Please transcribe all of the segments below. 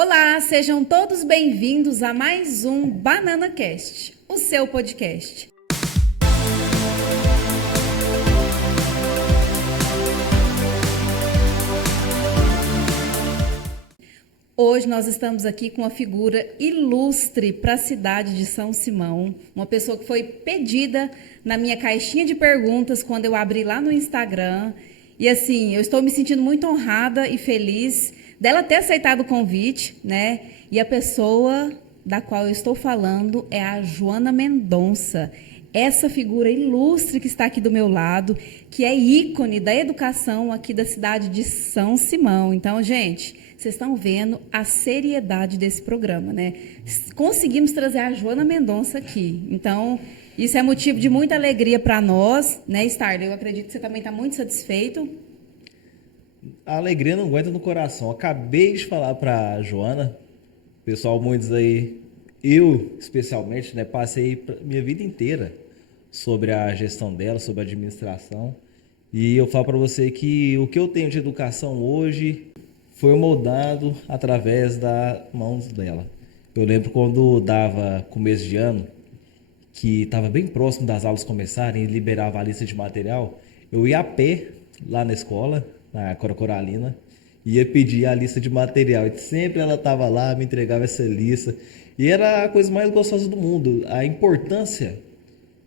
Olá, sejam todos bem-vindos a mais um BananaCast, o seu podcast. Hoje nós estamos aqui com uma figura ilustre para a cidade de São Simão, uma pessoa que foi pedida na minha caixinha de perguntas quando eu abri lá no Instagram. E assim, eu estou me sentindo muito honrada e feliz dela ter aceitado o convite, né? E a pessoa da qual eu estou falando é a Joana Mendonça, essa figura ilustre que está aqui do meu lado, que é ícone da educação aqui da cidade de São Simão. Então, gente, vocês estão vendo a seriedade desse programa, né? Conseguimos trazer a Joana Mendonça aqui. Então, isso é motivo de muita alegria para nós, né, Starley? Eu acredito que você também está muito satisfeito. A alegria não aguenta no coração. Acabei de falar para a Joana, pessoal, muitos aí, eu especialmente, né, passei minha vida inteira sobre a gestão dela, sobre a administração. E eu falo para você que o que eu tenho de educação hoje foi moldado através das mãos dela. Eu lembro quando dava começo de ano, que estava bem próximo das aulas começarem e liberava a lista de material, eu ia a pé lá na escola, na Cora Coralina, ia pedir a lista de material. E sempre ela estava lá, me entregava essa lista. E era a coisa mais gostosa do mundo. A importância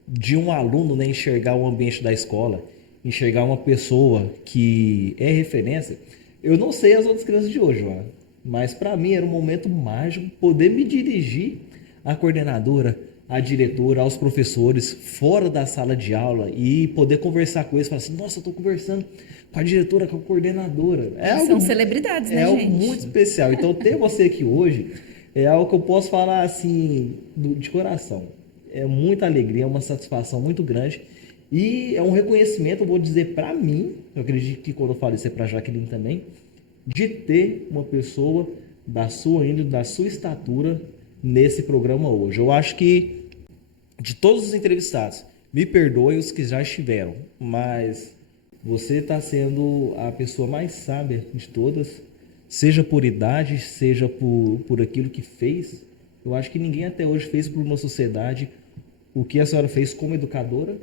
de um aluno, né, enxergar o ambiente da escola, enxergar uma pessoa que é referência. Eu não sei as outras crianças de hoje, Joana, mas para mim era um momento mágico poder me dirigir à coordenadora, à diretora, aos professores, fora da sala de aula e poder conversar com eles, falar assim, nossa, eu estou conversando com a diretora, com a coordenadora. São celebridades, né, gente? É algo muito especial. Então, ter você aqui hoje é algo que eu posso falar assim, de coração. É muita alegria, é uma satisfação muito grande e é um reconhecimento, eu vou dizer para mim, eu acredito que quando eu falo isso é para a Jaqueline também, de ter uma pessoa da sua índole, da sua estatura nesse programa hoje. Eu acho que de todos os entrevistados, me perdoem os que já estiveram, mas você está sendo a pessoa mais sábia de todas, seja por idade, seja por aquilo que fez. Eu acho que ninguém até hoje fez por uma sociedade o que a senhora fez como educadora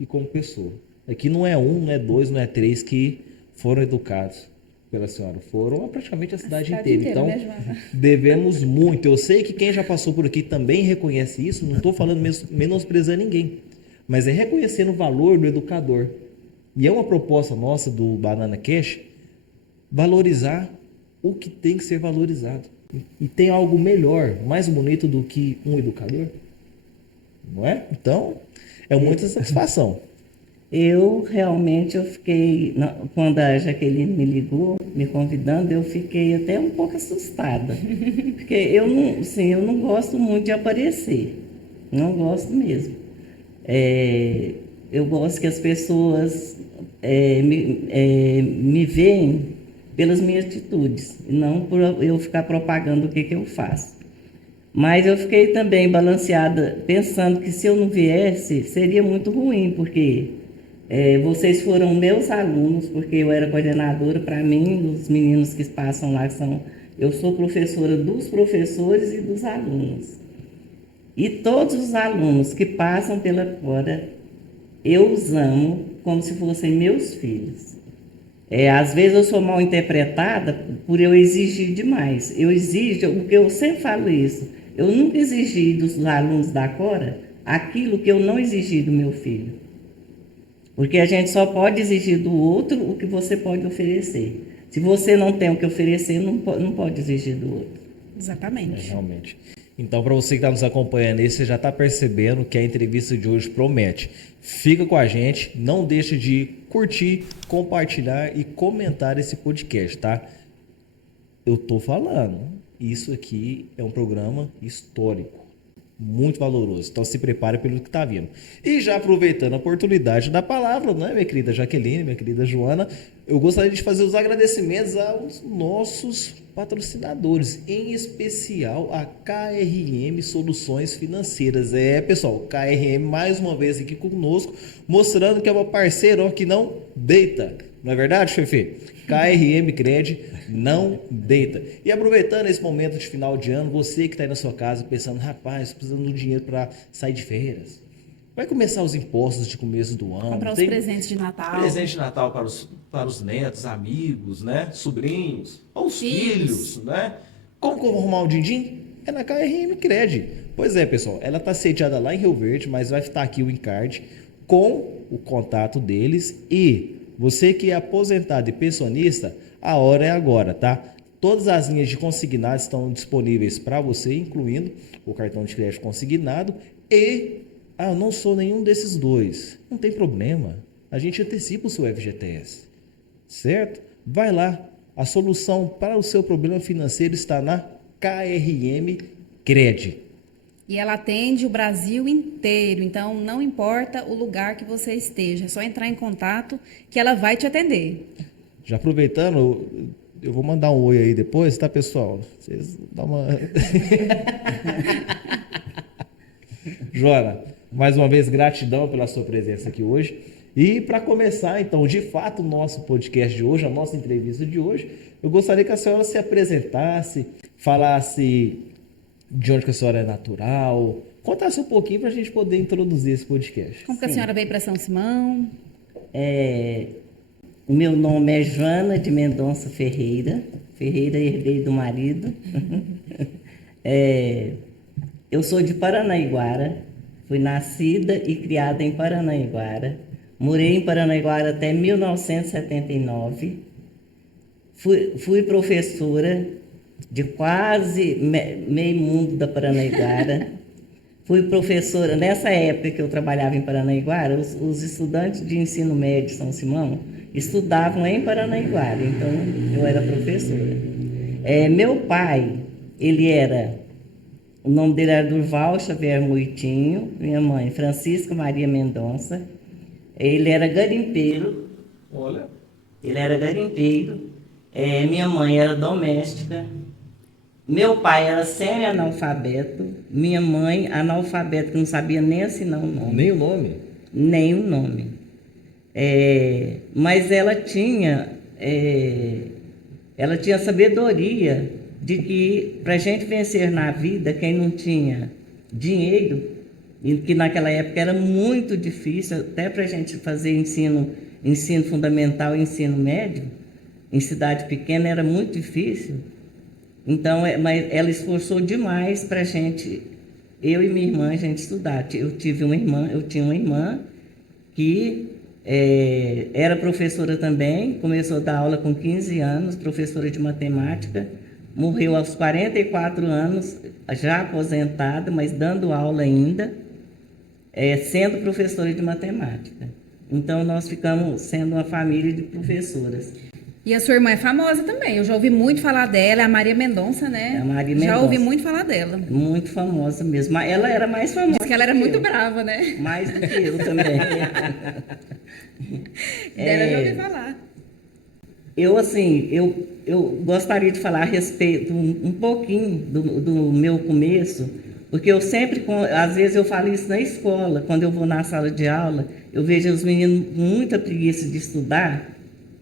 e como pessoa. Aqui não é um, não é dois, não é três que foram educados pela senhora. Foram praticamente a cidade inteira. Então, né, devemos muito. Eu sei que quem já passou por aqui também reconhece isso. Não estou falando menosprezando ninguém. Mas é reconhecendo o valor do educador. E é uma proposta nossa do Banana Cash valorizar o que tem que ser valorizado. E tem algo melhor, mais bonito do que um educador? Não é? Então, é muita satisfação. Eu fiquei, quando a Jaqueline me ligou, me convidando, eu fiquei até um pouco assustada. Porque eu não gosto muito de aparecer. Não gosto mesmo. Eu gosto que as pessoas me veem pelas minhas atitudes, e não por eu ficar propagando o que eu faço. Mas eu fiquei também balanceada, pensando que se eu não viesse, seria muito ruim, porque vocês foram meus alunos, porque eu era coordenadora. Para mim, os meninos que passam lá, eu sou professora dos professores e dos alunos. E todos os alunos que passam pela Cora, eu os amo como se fossem meus filhos. Às vezes eu sou mal interpretada por eu exigir demais. Eu exijo, o que eu sempre falo isso, eu nunca exigi dos alunos da Cora aquilo que eu não exigi do meu filho. Porque a gente só pode exigir do outro o que você pode oferecer. Se você não tem o que oferecer, não pode exigir do outro. Exatamente. Realmente. Então, para você que está nos acompanhando aí, você já está percebendo que a entrevista de hoje promete. Fica com a gente, não deixe de curtir, compartilhar e comentar esse podcast, tá? Eu tô falando, isso aqui é um programa histórico, muito valoroso. Então se prepare pelo que está vindo. E já aproveitando a oportunidade da palavra, né, minha querida Jaqueline, minha querida Joana, eu gostaria de fazer os agradecimentos aos nossos patrocinadores, em especial a KRM Soluções Financeiras. Pessoal, KRM mais uma vez aqui conosco, mostrando que é uma parceira que não deita. Não é verdade, Fefe? KRM Cred não deita. E aproveitando esse momento de final de ano, você que está aí na sua casa pensando, rapaz, precisando de dinheiro para sair de férias. Vai começar os impostos de começo do ano. Comprar os presentes de Natal. Presente de Natal para os netos, amigos, né? Sobrinhos, aos filhos, né? Como que eu vou arrumar o din-din? É na KRM Cred. Pois é, pessoal. Ela está sediada lá em Rio Verde, mas vai estar aqui o encarte com o contato deles. E você que é aposentado e pensionista, a hora é agora, tá? Todas as linhas de consignado estão disponíveis para você, incluindo o cartão de crédito consignado e... eu não sou nenhum desses dois. Não tem problema. A gente antecipa o seu FGTS. Certo? Vai lá. A solução para o seu problema financeiro está na KRM Cred. E ela atende o Brasil inteiro, então não importa o lugar que você esteja, é só entrar em contato que ela vai te atender. Já aproveitando, eu vou mandar um oi aí depois, tá, pessoal? Vocês dão uma... Joana, mais uma vez, gratidão pela sua presença aqui hoje. E para começar, então, de fato, o nosso podcast de hoje, a nossa entrevista de hoje, eu gostaria que a senhora se apresentasse, falasse de onde que a senhora é natural, contasse um pouquinho para a gente poder introduzir esse podcast. Como que a senhora veio para São Simão? O meu nome é Joana de Mendonça Ferreira. Ferreira, herdei do marido. Eu sou de Paranaiguara. Fui nascida e criada em Paranaiguara. Morei em Paranaiguara até 1979. Fui professora de quase meio mundo da Paranaiguara. Fui professora, nessa época que eu trabalhava em Paranaiguara, os estudantes de ensino médio de São Simão estudavam em Paranaiguara, então eu era professora. Meu pai, o nome dele era Durval Xavier Moitinho, minha mãe, Francisca Maria Mendonça. Ele era garimpeiro. Olha. Ele era garimpeiro. Minha mãe era doméstica. Meu pai era semi-analfabeto. Minha mãe, analfabeta, que não sabia nem assinar o nome. Nem o nome? Nem o nome. Mas ela tinha sabedoria de que para a gente vencer na vida, quem não tinha dinheiro, e que naquela época era muito difícil, até para a gente fazer ensino fundamental e ensino médio, em cidade pequena era muito difícil. Então, mas ela esforçou demais para a gente, eu e minha irmã, a gente estudar. Eu tinha uma irmã que era professora também, começou a dar aula com 15 anos, professora de matemática, morreu aos 44 anos, já aposentada, mas dando aula ainda, sendo professora de matemática. Então, nós ficamos sendo uma família de professoras. E a sua irmã é famosa também, eu já ouvi muito falar dela, é a Maria Mendonça, né? A Maria Mendonça. Já ouvi muito falar dela. Muito famosa mesmo. Ela era mais famosa. Diz que ela era muito brava, né? Mais do que eu também. Dela eu já ouvi falar. Eu gostaria de falar a respeito um pouquinho do meu começo, porque eu sempre, às vezes eu falo isso na escola, quando eu vou na sala de aula, eu vejo os meninos com muita preguiça de estudar,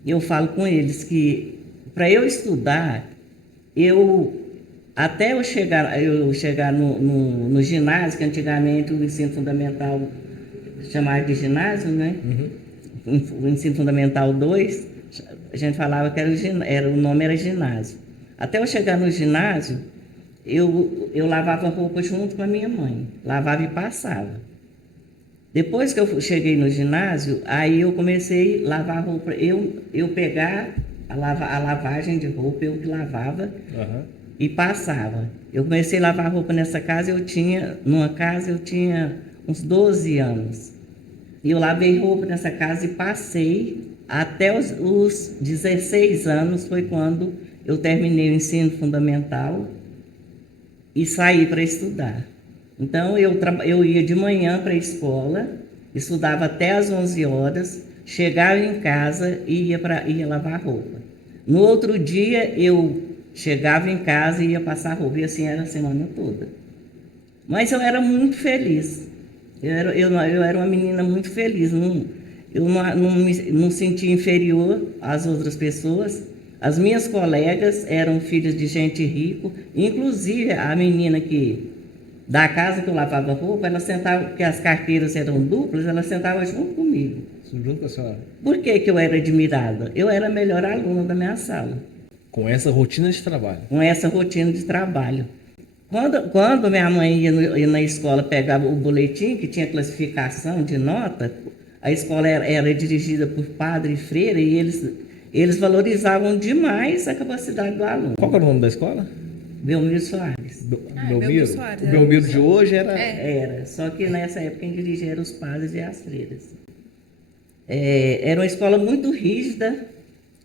eu falo com eles que para eu estudar, até eu chegar no ginásio, que antigamente o ensino fundamental chamava de ginásio, né? Uhum. O ensino fundamental 2, a gente falava que o nome era ginásio. Até eu chegar no ginásio, eu lavava roupa junto com a minha mãe, lavava e passava. Depois que eu cheguei no ginásio, aí eu comecei a lavar roupa, eu pegar a lavagem de roupa, eu que lavava e passava. Eu comecei a lavar roupa nessa casa, numa casa eu tinha uns 12 anos. E eu lavei roupa nessa casa e passei até os 16 anos, foi quando eu terminei o ensino fundamental e saí para estudar. Então, eu ia de manhã para a escola, estudava até às 11 horas, chegava em casa e ia lavar roupa. No outro dia, eu chegava em casa e ia passar roupa, e assim era a semana toda. Mas eu era muito feliz. Eu era uma menina muito feliz. eu não senti inferior às outras pessoas. As minhas colegas eram filhas de gente rica, inclusive a menina da casa que eu lavava roupa, ela sentava, porque as carteiras eram duplas, ela sentava junto comigo. Junto com a senhora? Por que eu era admirada? Eu era a melhor aluna da minha sala. Com essa rotina de trabalho? Com essa rotina de trabalho. Quando minha mãe ia na escola, pegava o boletim, que tinha classificação de nota, a escola era dirigida por padre e freira, e eles valorizavam demais a capacidade do aluno. Qual era o nome da escola? Belmiro Soares. Belmiro Soares. O Belmiro de hoje era... Era, só que nessa época quem dirigia eram os padres e as freiras. Era uma escola muito rígida,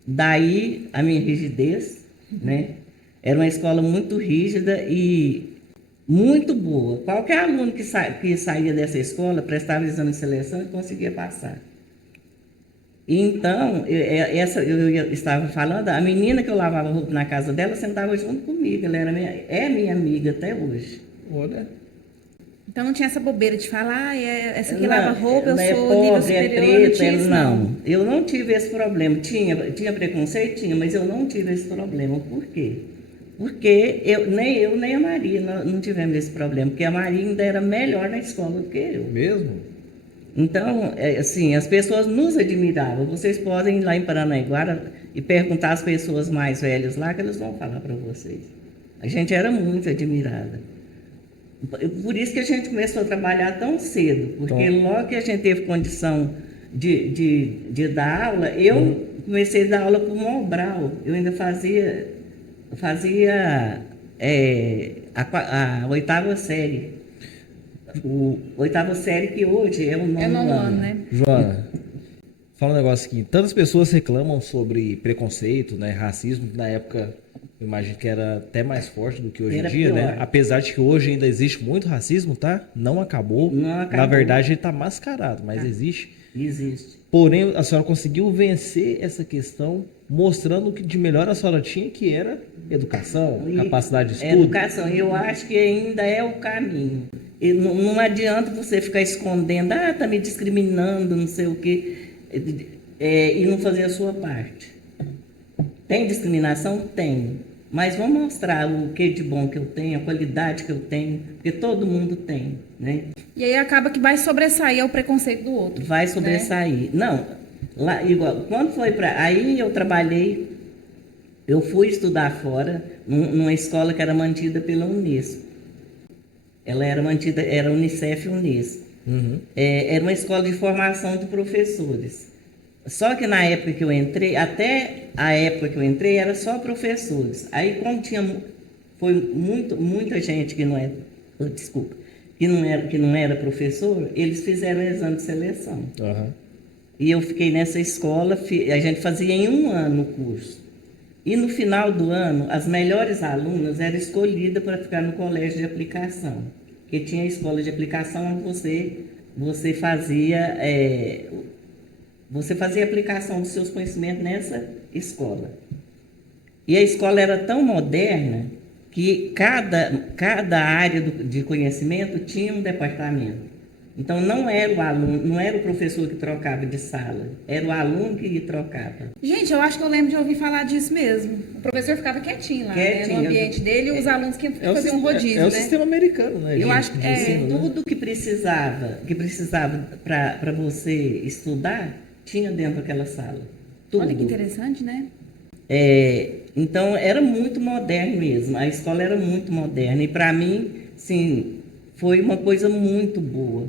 daí a minha rigidez, né? Era uma escola muito rígida e muito boa. Qualquer aluno que saía dessa escola prestava exame de seleção e conseguia passar. Então, eu estava falando, a menina que eu lavava roupa na casa dela sentava junto comigo, ela é minha amiga até hoje. Olha. Então não tinha essa bobeira de falar, essa aqui Não, lava roupa, eu ela sou é nível pobre, superior, é preta, não tinha isso, não. Eu não tive esse problema. Tinha preconceito? Tinha, mas eu não tive esse problema. Por quê? Porque nem eu nem a Maria não tivemos esse problema, porque a Maria ainda era melhor na escola do que eu. Mesmo? Então, assim, as pessoas nos admiravam. Vocês podem ir lá em Paranaiguara e perguntar às pessoas mais velhas lá, que eles vão falar para vocês. A gente era muito admirada. Por isso que a gente começou a trabalhar tão cedo, porque logo que a gente teve condição de dar aula, eu comecei a dar aula com o Mobral. Eu ainda fazia a oitava série. Oitava série que hoje é o nono ano. Né? Joana, fala um negócio aqui. Tantas pessoas reclamam sobre preconceito, né, racismo, que na época eu imagino que era até mais forte do que hoje em dia, né? Apesar de que hoje ainda existe muito racismo, tá? Não acabou. Na verdade, ele tá mascarado, mas existe. Existe. Porém, a senhora conseguiu vencer essa questão, mostrando o que de melhor a senhora tinha, que era educação, capacidade de estudo. Educação, eu acho que ainda é o caminho. E não adianta você ficar escondendo, tá me discriminando, não sei o quê, e não fazer a sua parte. Tem discriminação? Tem. Mas vamos mostrar o que de bom que eu tenho, a qualidade que eu tenho, porque todo mundo tem, né? E aí acaba que vai sobressair ao preconceito do outro. Vai sobressair. Né? Não, lá, igual, quando foi para... Aí eu trabalhei, eu fui estudar fora, numa escola que era mantida pela Unesco. Ela era mantida, era Unicef e Unesco. Era uma escola de formação de professores. Só que na época que eu entrei, até a época que eu entrei, era só professores. Aí, como foi muita gente que não era, que não era professor, eles fizeram o exame de seleção. E eu fiquei nessa escola, a gente fazia em um ano o curso. E no final do ano, as melhores alunas eram escolhidas para ficar no colégio de aplicação. Porque tinha a escola de aplicação onde você fazia aplicação dos seus conhecimentos nessa escola. E a escola era tão moderna que cada área de conhecimento tinha um departamento. Então, não era o aluno, não era o professor que trocava de sala, era o aluno que trocava. Gente, eu acho que eu lembro de ouvir falar disso mesmo. O professor ficava quietinho lá, né, no ambiente dele, e os alunos que faziam um rodízio, né? É o sistema americano, né? Eu acho que ensino, tudo que precisava para você estudar, tinha dentro daquela sala. Tudo. Olha que interessante, né? Então, era muito moderno mesmo. A escola era muito moderna. E, para mim, sim, foi uma coisa muito boa.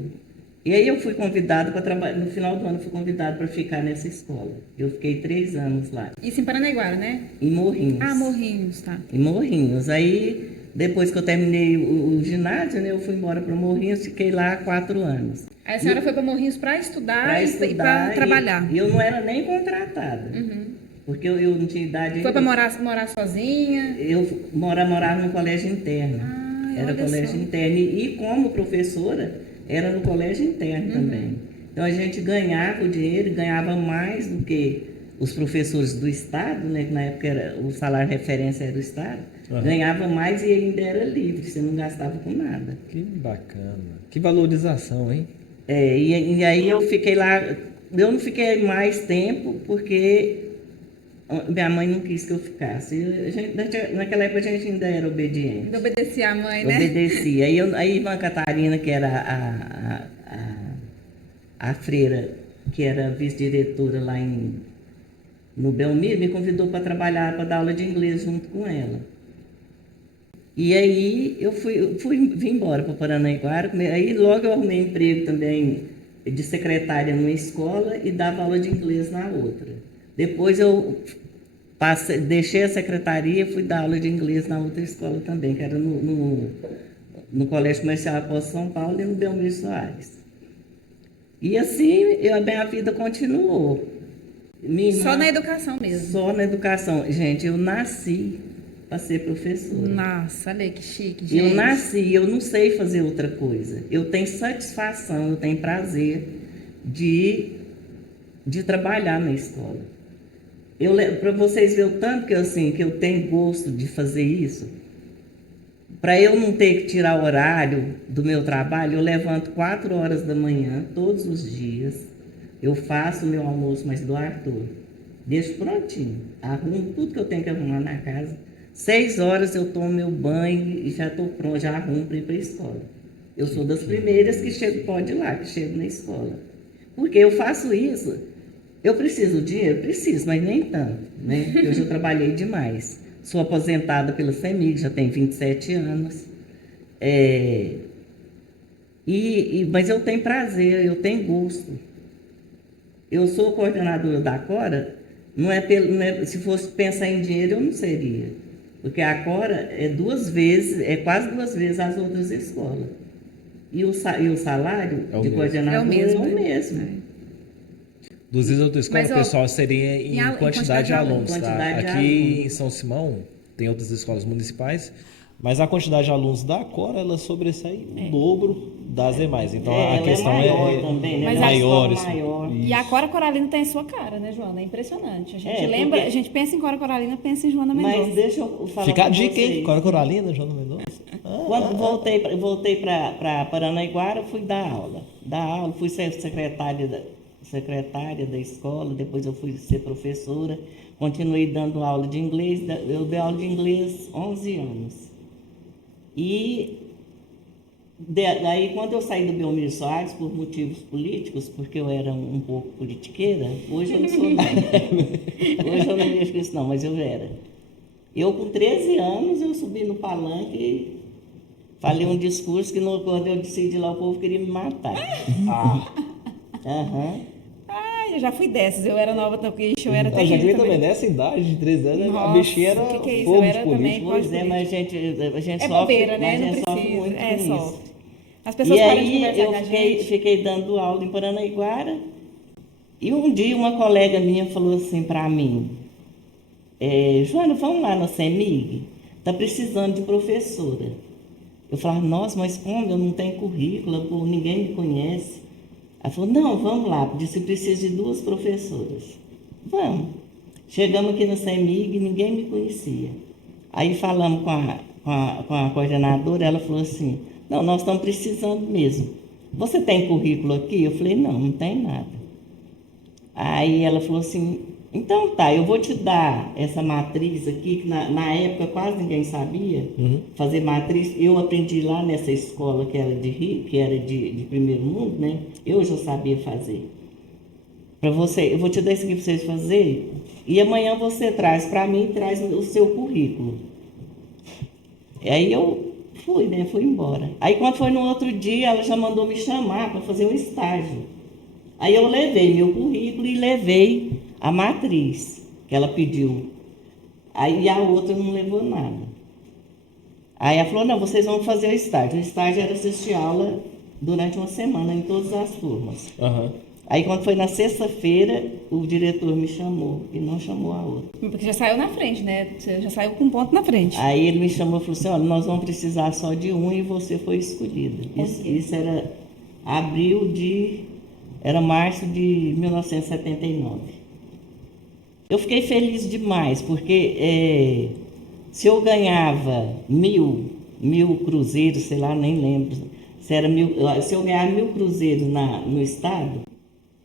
E aí eu fui convidada para trabalhar, no final do ano fui convidada para ficar nessa escola. Eu fiquei 3 anos lá. Isso em Paranaiguara, né? Em Morrinhos. Ah, Morrinhos, tá. Em Morrinhos. Aí, depois que eu terminei o ginásio, né, eu fui embora para Morrinhos, fiquei lá 4 anos. Aí a senhora foi para Morrinhos para estudar e para trabalhar. E eu não era nem contratada. Porque eu não tinha idade. Foi para morar sozinha? Eu morava no colégio interno. Era colégio interno. E como professora, era no colégio interno também. Então a gente ganhava o dinheiro, ganhava mais do que os professores do Estado, né? Na época o salário referência era do Estado. Ganhava mais e ainda era livre, você não gastava com nada. Que bacana. Que valorização, hein? E aí eu fiquei lá eu não fiquei mais tempo porque minha mãe não quis que eu ficasse. Naquela época a gente ainda era obediente. Ainda obedecia a mãe, né? Obedecia. Aí a irmã Catarina, que era a freira, que era vice-diretora lá no Belmiro, me convidou para trabalhar, para dar aula de inglês junto com ela. E aí eu vim embora para Paranaiguara. Aí logo eu arrumei emprego também de secretária numa escola e dava aula de inglês na outra. Depois eu deixei a secretaria e fui dar aula de inglês na outra escola também, que era no Colégio Comercial Apóstolo São Paulo e no Belmiro Soares. E assim a minha vida continuou. Só na educação mesmo? Só na educação. Gente, eu nasci para ser professora. Nossa, olha aí que chique, gente. Eu nasci, eu não sei fazer outra coisa. Eu tenho satisfação, eu tenho prazer de trabalhar na escola. Para vocês verem o tanto que eu tenho gosto de fazer isso, para eu não ter que tirar o horário do meu trabalho, eu levanto 4 horas da manhã, todos os dias, eu faço o meu almoço, mas do Arthur, deixo prontinho, arrumo tudo que eu tenho que arrumar na casa, 6 horas eu tomo meu banho e já estou pronto, já arrumo para ir para a escola. Eu sou das primeiras que pode ir lá, que chego na escola. Porque eu faço isso. Eu preciso de dinheiro? Preciso, mas nem tanto, né? Porque eu já trabalhei demais. Sou aposentada pela CEMIG, já tenho 27 anos. Mas eu tenho prazer, eu tenho gosto. Eu sou coordenadora da Cora, se fosse pensar em dinheiro, eu não seria. Porque a Cora é quase 2 vezes as outras escolas. E o salário de coordenador é o mesmo. 2 vezes a outra escola, Mas, pessoal, seria em quantidade de alunos, tá? Quantidade de Aqui alunos. em São Simão, tem outras escolas municipais, mas a quantidade de alunos da Cora, ela sobressai o dobro das demais. Então, a questão maior também, né? Mas maior. Maior. E a Cora Coralina tem a sua cara, né, Joana? É impressionante. A gente porque... a gente pensa em Cora Coralina, pensa em Joana Mendonça. Mas deixa eu falar. Fica a dica, hein? Cora Coralina, Joana Mendonça. Quando voltei para Paranaiguara, fui dar aula. Fui ser secretária da escola, depois eu fui ser professora, continuei dando aula de inglês. Eu dei aula de inglês 11 anos. E daí, quando eu saí do Belmiro Soares, por motivos políticos, porque eu era um pouco politiqueira, hoje eu não sou nada. Hoje eu não mexo com isso não, mas eu era. Eu, com 13 anos, eu subi no palanque e falei um discurso que quando eu decidi lá, o povo queria me matar. Eu já fui dessas, eu era nova também, eu era Eu já terrível vi também. também, nessa idade de 13 anos, a Nossa, bichinha era que é isso? fogo Eu de era político. também. Pois é, mas a gente É sofre, bobeira, né? mas a Não gente sofre precisa. muito com isso. Sofre. As pessoas E param de aí conversar eu com a gente. fiquei dando aula em Paranaiguara e um dia uma colega minha falou assim para mim, Joana, vamos lá na CEMIG? Está precisando de professora. Eu falava, nossa, mas como? Eu não tenho currículo, ninguém me conhece. Ela falou, não, vamos lá, disse que precisa de 2 professoras. Vamos. Chegamos aqui na CEMIG, ninguém me conhecia. Aí falamos com a coordenadora, ela falou assim, não, nós estamos precisando mesmo. Você tem currículo aqui? Eu falei, não tem nada. Aí ela falou assim, então tá, eu vou te dar essa matriz aqui, que na época quase ninguém sabia fazer matriz. Eu aprendi lá nessa escola que era de primeiro mundo, né? Eu já sabia fazer. Eu vou te dar isso aqui para vocês fazerem, e amanhã você traz para mim, traz o seu currículo. Aí eu fui embora. Aí quando foi no outro dia, ela já mandou me chamar para fazer um estágio. Aí eu levei meu currículo e levei a matriz que ela pediu. Aí a outra não levou nada. Aí ela falou, não, vocês vão fazer o estágio. O estágio era assistir aula durante uma semana em todas as turmas. Aí quando foi na sexta-feira, o diretor me chamou e não chamou a outra. Porque já saiu na frente, né? Você já saiu com um ponto na frente. Aí ele me chamou e falou assim, olha, nós vamos precisar só de um e você foi escolhida. Isso era era março de 1979. Eu fiquei feliz demais, porque se eu ganhava 1.000 cruzeiros, sei lá, nem lembro, se eu ganhava 1.000 cruzeiros no estado,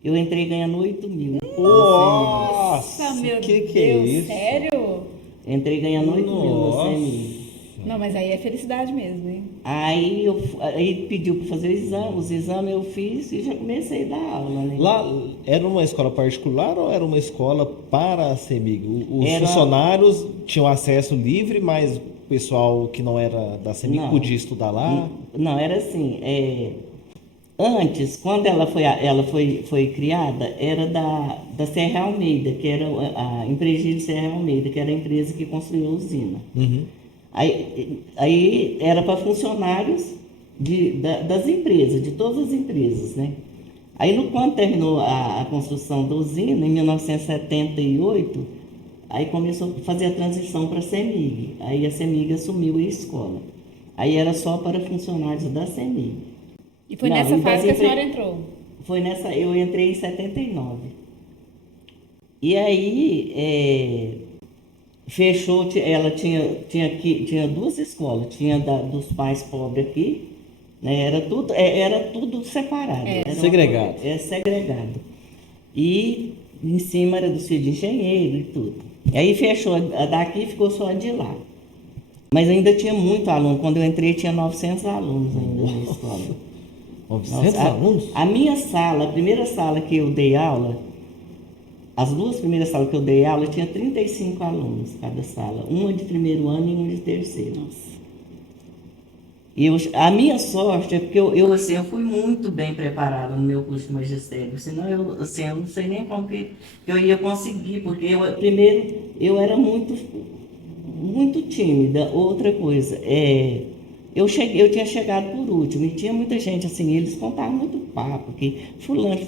Eu entrei ganhando 8 mil. Nossa, meu que é Deus, isso? sério? Entrei ganhando 8 mil no Nossa. CMI. Não, mas aí é felicidade mesmo, hein? Aí pediu para fazer os exames eu fiz e já comecei a dar aula, né? Lá era uma escola particular ou era uma escola para a CEMIG? Os Era- funcionários tinham acesso livre, mas o pessoal que não era da CEMIG Não. podia estudar lá? Não, era assim. Antes, quando foi criada, era da Serra Almeida, que era a empresa de Serra Almeida, que era a empresa que construiu a usina. Uhum. Aí era para funcionários das empresas, de todas as empresas, né? Aí, quando terminou a construção da usina, em 1978, aí começou a fazer a transição para a CEMIG. Aí a CEMIG assumiu a escola. Aí era só para funcionários da CEMIG. E foi Não, nessa e fase que a das senhora entrou. Eu entrei em 79. E aí, fechou, ela tinha duas escolas, tinha dos pais pobres aqui, né? Era tudo separado. É. Segregado. Segregado. E em cima era dos filhos de engenheiro e tudo. E aí fechou a daqui, ficou só a de lá. Mas ainda tinha muito aluno. Quando eu entrei, tinha 900 alunos ainda na escola. 900 Nossa, alunos? A minha sala, a primeira sala que eu dei aula, as duas primeiras salas que eu dei aula, tinha 35 alunos cada sala. Uma de primeiro ano e uma de terceiro. E a minha sorte é porque eu fui muito bem preparada no meu curso de magistério. Senão eu não sei nem como que eu ia conseguir, porque primeiro eu era muito tímida. Outra coisa, eu tinha chegado por último e tinha muita gente assim, eles contavam muito papo, que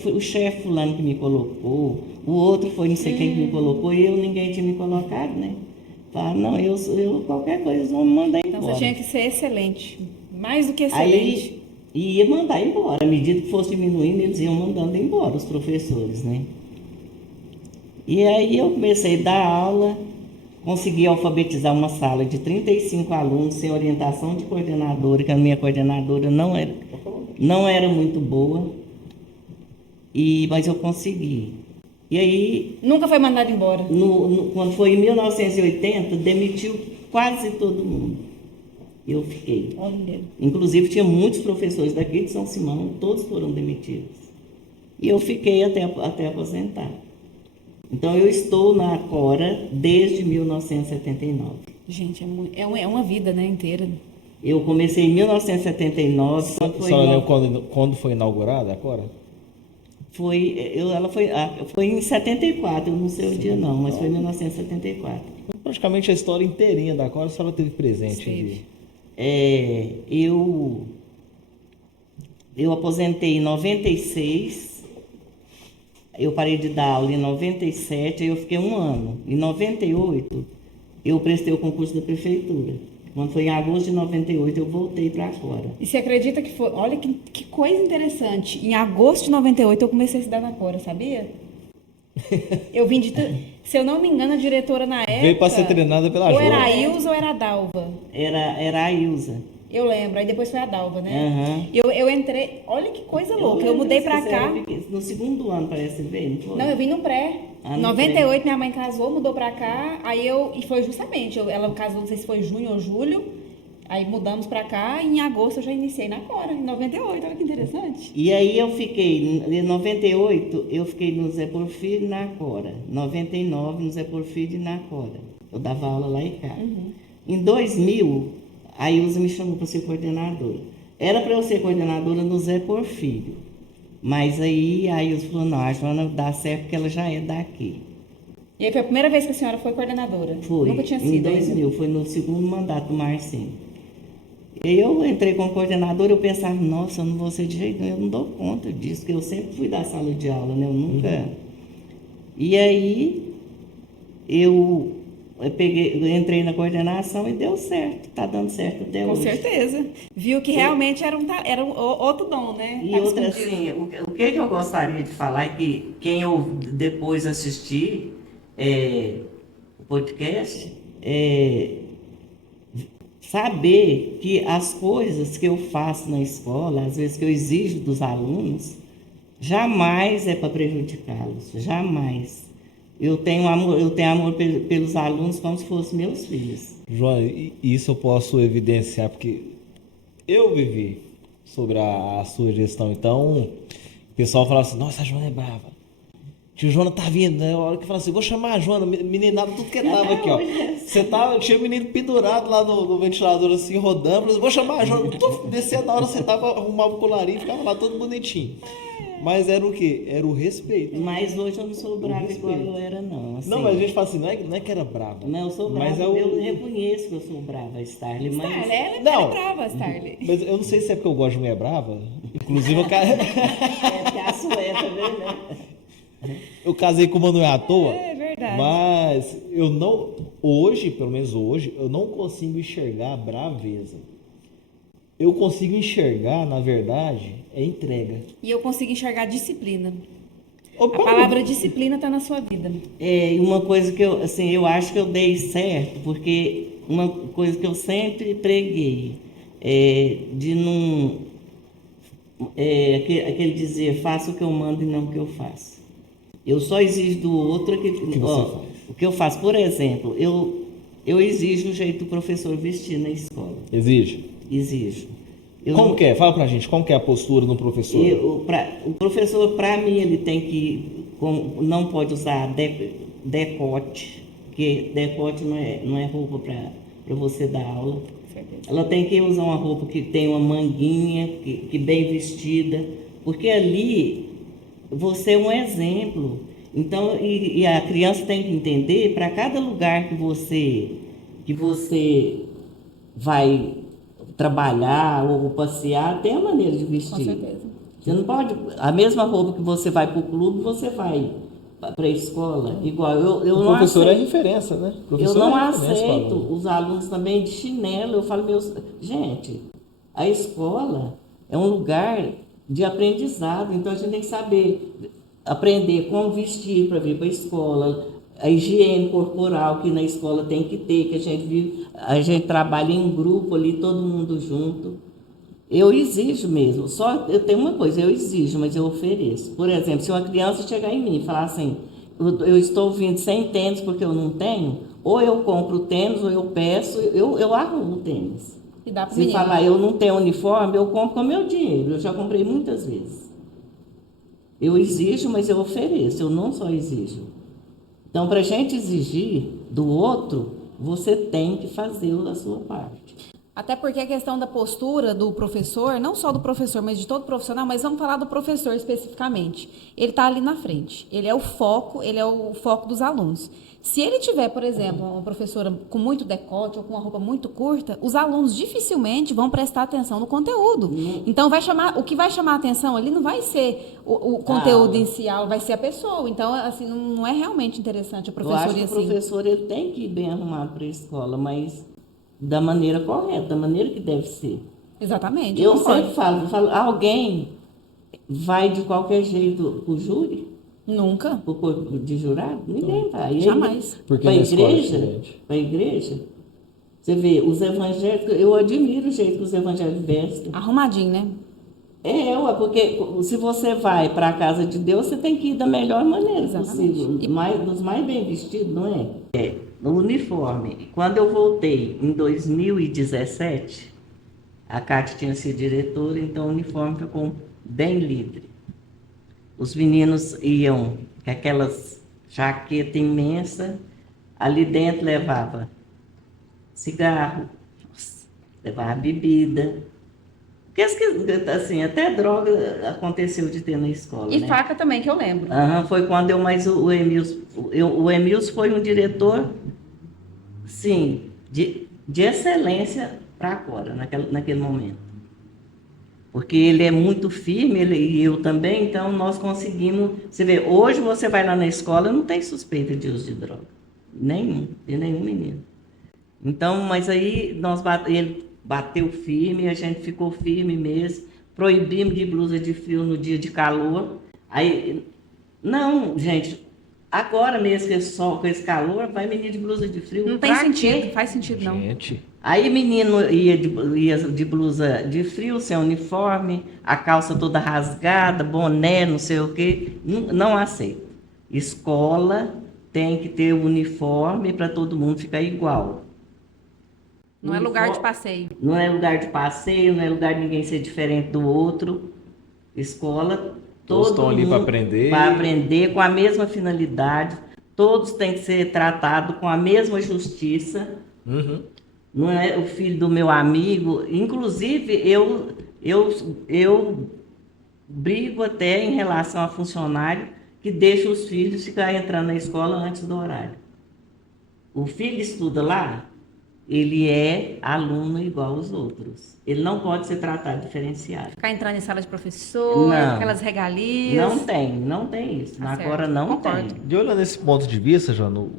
o chefe fulano que me colocou, o outro foi não sei quem que me colocou, e ninguém tinha me colocado, né? Falaram, não, eu qualquer coisa, eles vão me mandar embora. Então você tinha que ser excelente. Mais do que excelente. Aí ia mandar embora, à medida que fosse diminuindo, eles iam mandando embora, os professores, né? E aí eu comecei a dar aula, consegui alfabetizar uma sala de 35 alunos sem orientação de coordenadora, que a minha coordenadora não era muito boa, mas eu consegui. E aí... Nunca foi mandado embora. Quando foi em 1980, demitiu quase todo mundo. Eu fiquei. Olha. Inclusive, tinha muitos professores daqui de São Simão, todos foram demitidos. E eu fiquei até aposentar. Então, eu estou na Cora desde 1979. Gente, é uma vida, né, inteira. Eu comecei em 1979. Quando foi inaugurada a Cora? Foi em 74, eu não sei o dia não, mas foi em 1974. Praticamente a história inteirinha da Cora a senhora teve presente. Esteve. Eu aposentei em 96, eu parei de dar aula em 97, aí eu fiquei um ano. Em 98, eu prestei o concurso da prefeitura. Quando foi em agosto de 98, eu voltei para fora. E você acredita que foi... Olha que coisa interessante. Em agosto de 98, eu comecei a estudar na Cora, sabia? Eu vim de... Se eu não me engano, a diretora na época... Veio para ser treinada pela Ou Jô. era a Ilza ou era a Dalva. Era a Ilza. Eu lembro. Aí depois foi a Dalva, né? Uhum. Eu entrei... Olha que coisa louca. Eu mudei pra cá... No segundo ano, parece, veio, não foi? Não, eu vim no pré. Ah, Em no 98, minha mãe casou, mudou pra cá. E foi justamente... Ela casou, não sei se foi junho ou julho. Aí mudamos pra cá e em agosto eu já iniciei na Cora, em 98. Olha que interessante. E aí eu fiquei, em 98, eu fiquei no Zé Porfírio e na Cora. 99, no Zé Porfírio e na Cora. Eu dava aula lá em casa. Em 2000, a Ilza me chamou para ser coordenadora. Era para eu ser coordenadora no Zé Porfírio. Mas aí a Ilza falou, não, a Joana dá certo porque ela já é daqui. E aí foi a primeira vez que a senhora foi coordenadora? Foi, Nunca tinha sido em 2000, foi no segundo mandato do Marcinho. Eu entrei como coordenadora, eu pensava, nossa, eu não vou ser de jeito nenhum, eu não dou conta disso, porque eu sempre fui da sala de aula, né? Eu nunca... E aí, eu entrei na coordenação e deu certo, tá dando certo até Com hoje. certeza. Viu que realmente era outro dom, né? E outra, assim, o que eu gostaria de falar é que quem eu depois assistir o podcast, saber que as coisas que eu faço na escola, às vezes que eu exijo dos alunos, jamais é para prejudicá-los, jamais. Eu tenho amor pelos alunos como se fossem meus filhos. Joana, isso eu posso evidenciar, porque eu vivi sobre a sua gestão. Então, o pessoal falava assim, nossa, a Joana é brava. Tio Joana tá vindo, né? A hora que fala assim, vou chamar a Joana, meninada, tudo que tava aqui, ó. Você tava, tinha o menino pendurado lá no ventilador, assim, rodando. Falei, vou chamar a Joana. Descia da hora, sentava, arrumava o colarinho, ficava lá todo bonitinho. Mas era o quê? Era o respeito. Mas hoje eu não sou brava igual eu era, não. Assim, não, mas a gente fala assim, não é que era brava. Não, eu sou brava, mas eu reconheço que eu sou brava, Starley, mas... Starley, ela Não. é brava, Starley. Mas eu não sei se é porque eu gosto de mulher brava. Inclusive, É porque a sueta, né? eu casei com uma não é à toa. É verdade. Mas eu não... Hoje, pelo menos hoje, eu não consigo enxergar a braveza. Eu consigo enxergar, na verdade, é entrega. E eu consigo enxergar disciplina. Ô, A Paulo, palavra disciplina está na sua vida. É, e uma coisa que eu, assim, eu acho que eu dei certo, porque uma coisa que eu sempre preguei é de não... aquele dizer, faça o que eu mando e não o que eu faço. Eu só exijo do outro o que eu faço. Por exemplo, eu exijo o jeito do professor vestir na escola. exige. Exijo. Como que é? Fala pra gente, como que é a postura do professor? O professor, para mim, ele tem que... não pode usar decote, porque decote não é roupa para você dar aula. Ela tem que usar uma roupa que tem uma manguinha, que bem vestida, porque ali você é um exemplo. Então, e a criança tem que entender, para cada lugar que você vai trabalhar ou passear, tem a maneira de vestir. Com certeza. Você não pode... A mesma roupa que você vai para o clube, você vai para a escola. Igual, eu O não professor aceito. é referência, né? O Eu professor não é referência para aceito aluno. os alunos também de chinelo. Eu falo, gente, a escola é um lugar de aprendizado, então a gente tem que saber aprender como vestir para vir para a escola, a higiene corporal que na escola tem que ter, que a gente trabalha em grupo ali, todo mundo junto. Eu exijo mesmo, só eu tenho uma coisa, eu exijo, mas eu ofereço. Por exemplo, se uma criança chegar em mim e falar assim, eu estou vindo sem tênis porque eu não tenho, ou eu compro tênis, ou eu peço, eu arrumo o tênis. E dá pro Se menino. falar, eu não tenho uniforme, eu compro com o meu dinheiro, eu já comprei muitas vezes. Eu exijo, mas eu ofereço, eu não só exijo. Então, para a gente exigir do outro, você tem que fazer a sua parte. Até porque a questão da postura do professor, não só do professor, mas de todo profissional, mas vamos falar do professor especificamente. Ele está ali na frente, ele é o foco dos alunos. Se ele tiver, por exemplo, uma professora com muito decote ou com uma roupa muito curta, os alunos dificilmente vão prestar atenção no conteúdo. Então, o que vai chamar a atenção ali não vai ser o conteúdo em si, vai ser a pessoa. Então, assim, não é realmente interessante a Eu acho professora que o assim. professor ele tem que ir bem arrumado para a escola, mas da maneira correta, da maneira que deve ser. Exatamente. Eu concordo. sempre falo, alguém vai de qualquer jeito para o júri? Nunca. Para o corpo de jurado? Ninguém vai. Jamais. Porque Para a na escola é igreja, diferente. você vê, os evangélicos, eu admiro o jeito que os evangélicos vestem. Arrumadinho, né? Porque se você vai para a casa de Deus, você tem que ir da melhor maneira Exatamente. possível, dos mais bem vestidos, não é? No uniforme. Quando eu voltei em 2017, a Cátia tinha sido diretora, então o uniforme ficou bem livre. Os meninos iam com aquelas jaqueta imensa, ali dentro levava cigarro, levava bebida. Porque assim, até droga aconteceu de ter na escola. E né? faca também, que eu lembro. Foi quando o Emilson. O Emilson foi um diretor, sim, de excelência para agora, naquele momento. Porque ele é muito firme, e eu também, então nós conseguimos. Você vê, hoje você vai lá na escola, não tem suspeita de uso de droga. De nenhum menino. Então, mas aí ele bateu firme, a gente ficou firme mesmo, proibimos de blusa de frio no dia de calor. Aí, não, gente, agora mesmo com esse sol, com esse calor, vai menino de blusa de frio. Não tem pra sentido, quê? faz sentido não. Gente, Aí menino ia de blusa de frio, sem uniforme, a calça toda rasgada, boné, não sei o quê. Não aceito. Escola tem que ter uniforme para todo mundo ficar igual. Não é lugar de passeio. Não é lugar de passeio, não é lugar de ninguém ser diferente do outro. Escola, Todos todo estão ali mundo para aprender. para aprender com a mesma finalidade. Todos têm que ser tratados com a mesma justiça. Uhum. Não é o filho do meu amigo. Inclusive, eu brigo até em relação a funcionário que deixa os filhos ficar entrando na escola antes do horário. O filho estuda lá, ele é aluno igual aos outros. Ele não pode ser tratado diferenciado. Ficar entrando em sala de professor, Não. aquelas regalias. Não tem isso. Tá certo. Agora não Concordo. tem. De olhando nesse ponto de vista, João,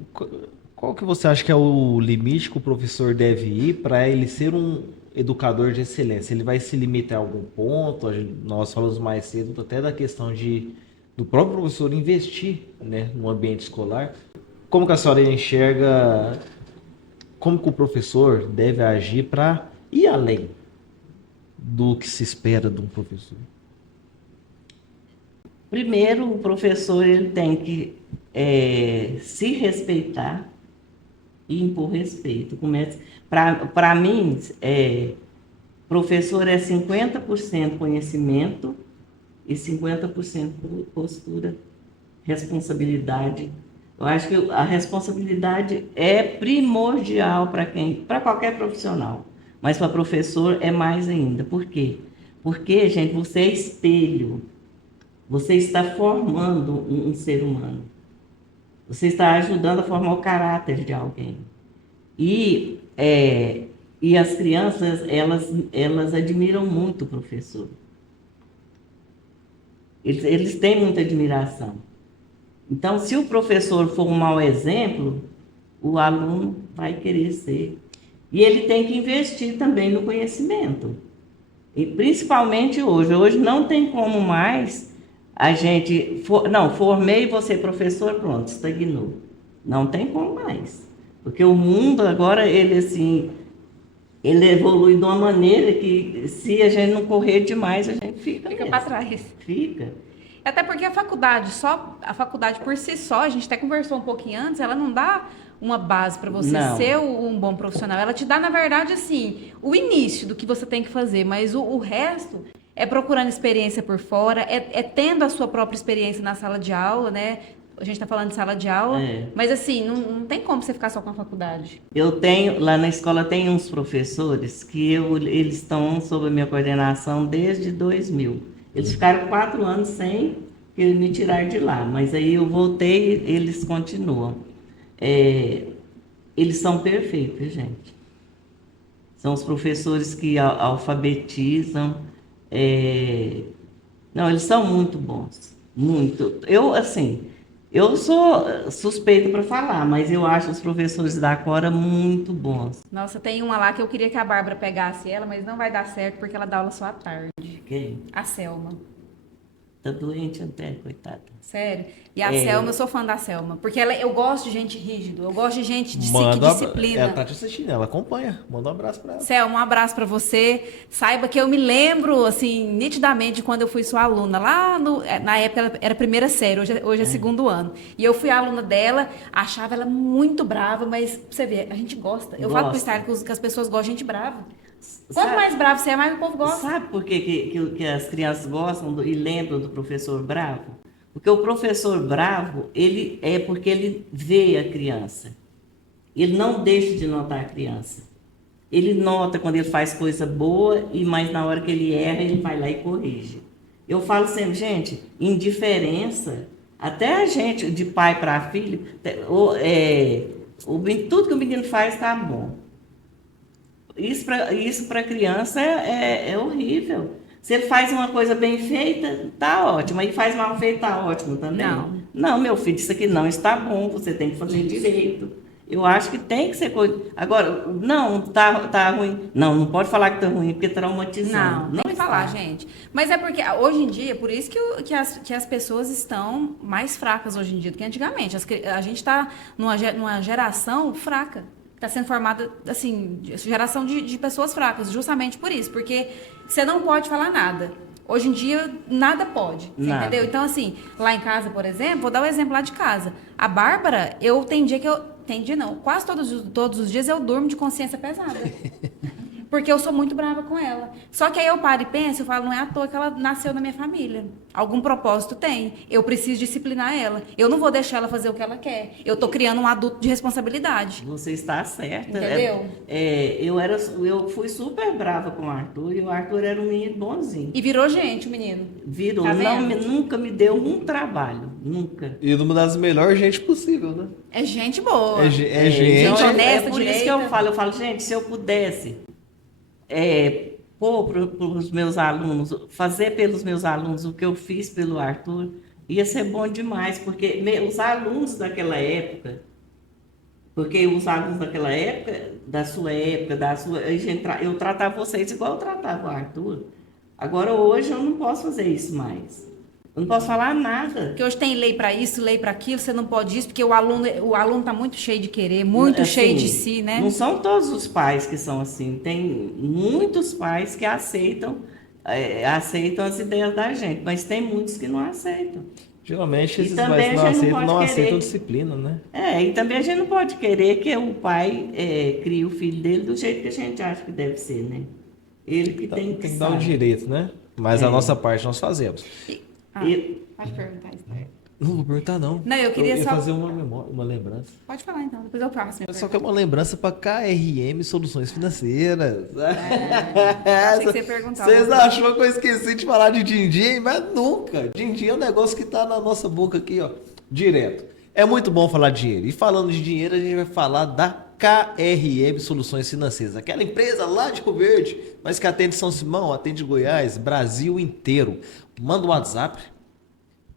qual que você acha que é o limite que o professor deve ir para ele ser um educador de excelência? Ele vai se limitar a algum ponto? Nós falamos mais cedo até da questão do próprio professor investir, né, no ambiente escolar. Como que a senhora enxerga, como que o professor deve agir para ir além do que se espera de um professor? Primeiro, o professor ele tem que se respeitar e impor respeito. Para mim, professor é 50% conhecimento e 50% postura, responsabilidade. Eu acho que a responsabilidade é primordial para qualquer profissional, mas para professor é mais ainda. Por quê? Porque, gente, você é espelho. Você está formando um ser humano. Você está ajudando a formar o caráter de alguém. E as crianças, elas admiram muito o professor. Eles têm muita admiração. Então, se o professor for um mau exemplo, o aluno vai querer ser. E ele tem que investir também no conhecimento. E principalmente hoje. Hoje não tem como mais a gente... formei você professor, pronto, estagnou. Não tem como mais. Porque o mundo agora, ele evolui de uma maneira que se a gente não correr demais, a gente fica Para trás. Fica. Até porque a faculdade por si só, a gente até conversou um pouquinho antes, ela não dá uma base para você ser um bom profissional. Ela te dá, na verdade, assim, o início do que você tem que fazer, mas o resto é procurando experiência por fora, é tendo a sua própria experiência na sala de aula, né? A gente está falando de sala de aula, mas assim, não tem como você ficar só com a faculdade. Lá na escola tem uns professores que eles estão sob a minha coordenação desde 2000. Eles ficaram 4 anos sem me tirar de lá, mas aí eu voltei e eles continuam. Eles são perfeitos, gente. São os professores que alfabetizam. Não, eles são muito bons. Muito. Eu sou suspeita para falar, mas eu acho os professores da Cora muito bons. Nossa, tem uma lá que eu queria que a Bárbara pegasse ela, mas não vai dar certo porque ela dá aula só à tarde. Quem? A Selma. Tá doente até, coitada. Sério? E a Selma, eu sou fã da Selma. Porque eu gosto de gente rígido, eu gosto de gente que disciplina. Ela tá te assistindo, ela acompanha. Manda um abraço pra ela. Selma, um abraço pra você. Saiba que eu me lembro, assim, nitidamente, de quando eu fui sua aluna. Na época, ela era primeira série, hoje é segundo ano. E eu fui aluna dela, achava ela muito brava, mas, pra você ver, a gente gosta. Eu falo pro Style que as pessoas gostam de gente brava. Quanto mais bravo você é, mais o povo gosta. Sabe por que as crianças gostam e lembram do professor bravo? Porque o professor bravo, porque ele vê a criança. Ele não deixa de notar a criança. Ele nota quando ele faz coisa boa, mas na hora que ele erra, ele vai lá e corrige. Eu falo sempre, gente, indiferença, até a gente, de pai para filho, tudo que o menino faz está bom. Isso para criança é horrível. Se ele faz uma coisa bem feita, tá ótimo. E faz mal feito, tá ótimo também. Não, meu filho, isso aqui não está bom, você tem que fazer direito. Eu acho que tem que ser coisa. Agora, não, tá ruim. Não pode falar que tá ruim, porque traumatizando. Não tem que falar, gente. Mas é porque, hoje em dia, por isso que as pessoas estão mais fracas hoje em dia do que antigamente. A gente está numa geração fraca. está sendo formada, assim, geração de pessoas fracas, justamente por isso, porque você não pode falar nada. Hoje em dia, nada pode, você Nada. entendeu? Então, assim, lá em casa, por exemplo, vou dar um exemplo lá de casa. A Bárbara, tem dia não, quase todos os dias eu durmo de consciência pesada. Porque eu sou muito brava com ela. Só que aí eu paro e penso, eu falo, não é à toa que ela nasceu na minha família. Algum propósito tem. Eu preciso disciplinar ela. Eu não vou deixar ela fazer o que ela quer. Eu tô criando um adulto de responsabilidade. Você está certa. Entendeu? Eu fui super brava com o Arthur, e o Arthur era um menino bonzinho. E virou gente, o menino. Virou, Tá vendo? nunca me deu um trabalho, nunca. E uma das melhores gente possível, né? É gente boa. É gente. Gente Então, honesta, é por isso que direita. eu falo, gente, se eu pudesse pôr para os meus alunos, fazer pelos meus alunos o que eu fiz pelo Arthur, ia ser bom demais, porque os alunos daquela época, da sua época, eu tratava vocês igual eu tratava o Arthur. Agora, hoje, eu não posso fazer isso mais. Eu não posso falar nada. Porque hoje tem lei para isso, lei para aquilo, você não pode isso, porque o aluno tá muito cheio de querer, muito Assim, cheio de si, né? Não são todos os pais que são assim. Tem muitos pais que aceitam as ideias da gente, mas tem muitos que não aceitam. Geralmente E esses também pais que a gente não não pode aceitam querer. disciplina, né? E também a gente não pode querer que o pai crie o filho dele do jeito que a gente acha que deve ser, né? Ele que Então, tem tem que que dar o saber. direito, né? Mas a nossa parte nós fazemos. Pode perguntar isso. Não vou perguntar, não. Não, eu queria ia só- fazer uma lembrança. Pode falar então, depois eu faço. minha Eu só pergunta. quero uma lembrança para KRM Soluções Financeiras. achei que você ia perguntar Vocês alguma achou que eu esqueci de falar de din-din? Mas nunca. Din-din é um negócio que tá na nossa boca aqui, ó, direto. É muito bom falar de dinheiro. E falando de dinheiro, a gente vai falar da KRM Soluções Financeiras. Aquela empresa lá de Rio Verde, mas que atende São Simão, atende Goiás, Brasil inteiro. Manda um WhatsApp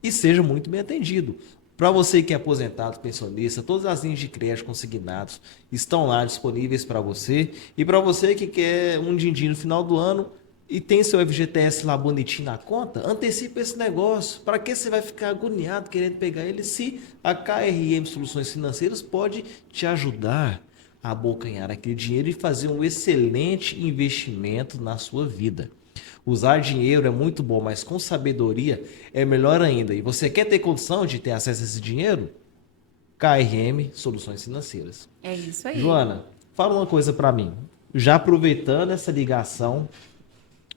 e seja muito bem atendido. Para você que é aposentado, pensionista, todas as linhas de crédito consignados estão lá disponíveis para você. E para você que quer um din-din no final do ano e tem seu FGTS lá bonitinho na conta, antecipe esse negócio. Para que você vai ficar agoniado querendo pegar ele se a KRM Soluções Financeiras pode te ajudar a abocanhar aquele dinheiro e fazer um excelente investimento na sua vida. Usar dinheiro é muito bom, mas com sabedoria é melhor ainda. E você quer ter condição de ter acesso a esse dinheiro? KRM Soluções Financeiras. É isso aí. Joana, fala uma coisa para mim. Já aproveitando essa ligação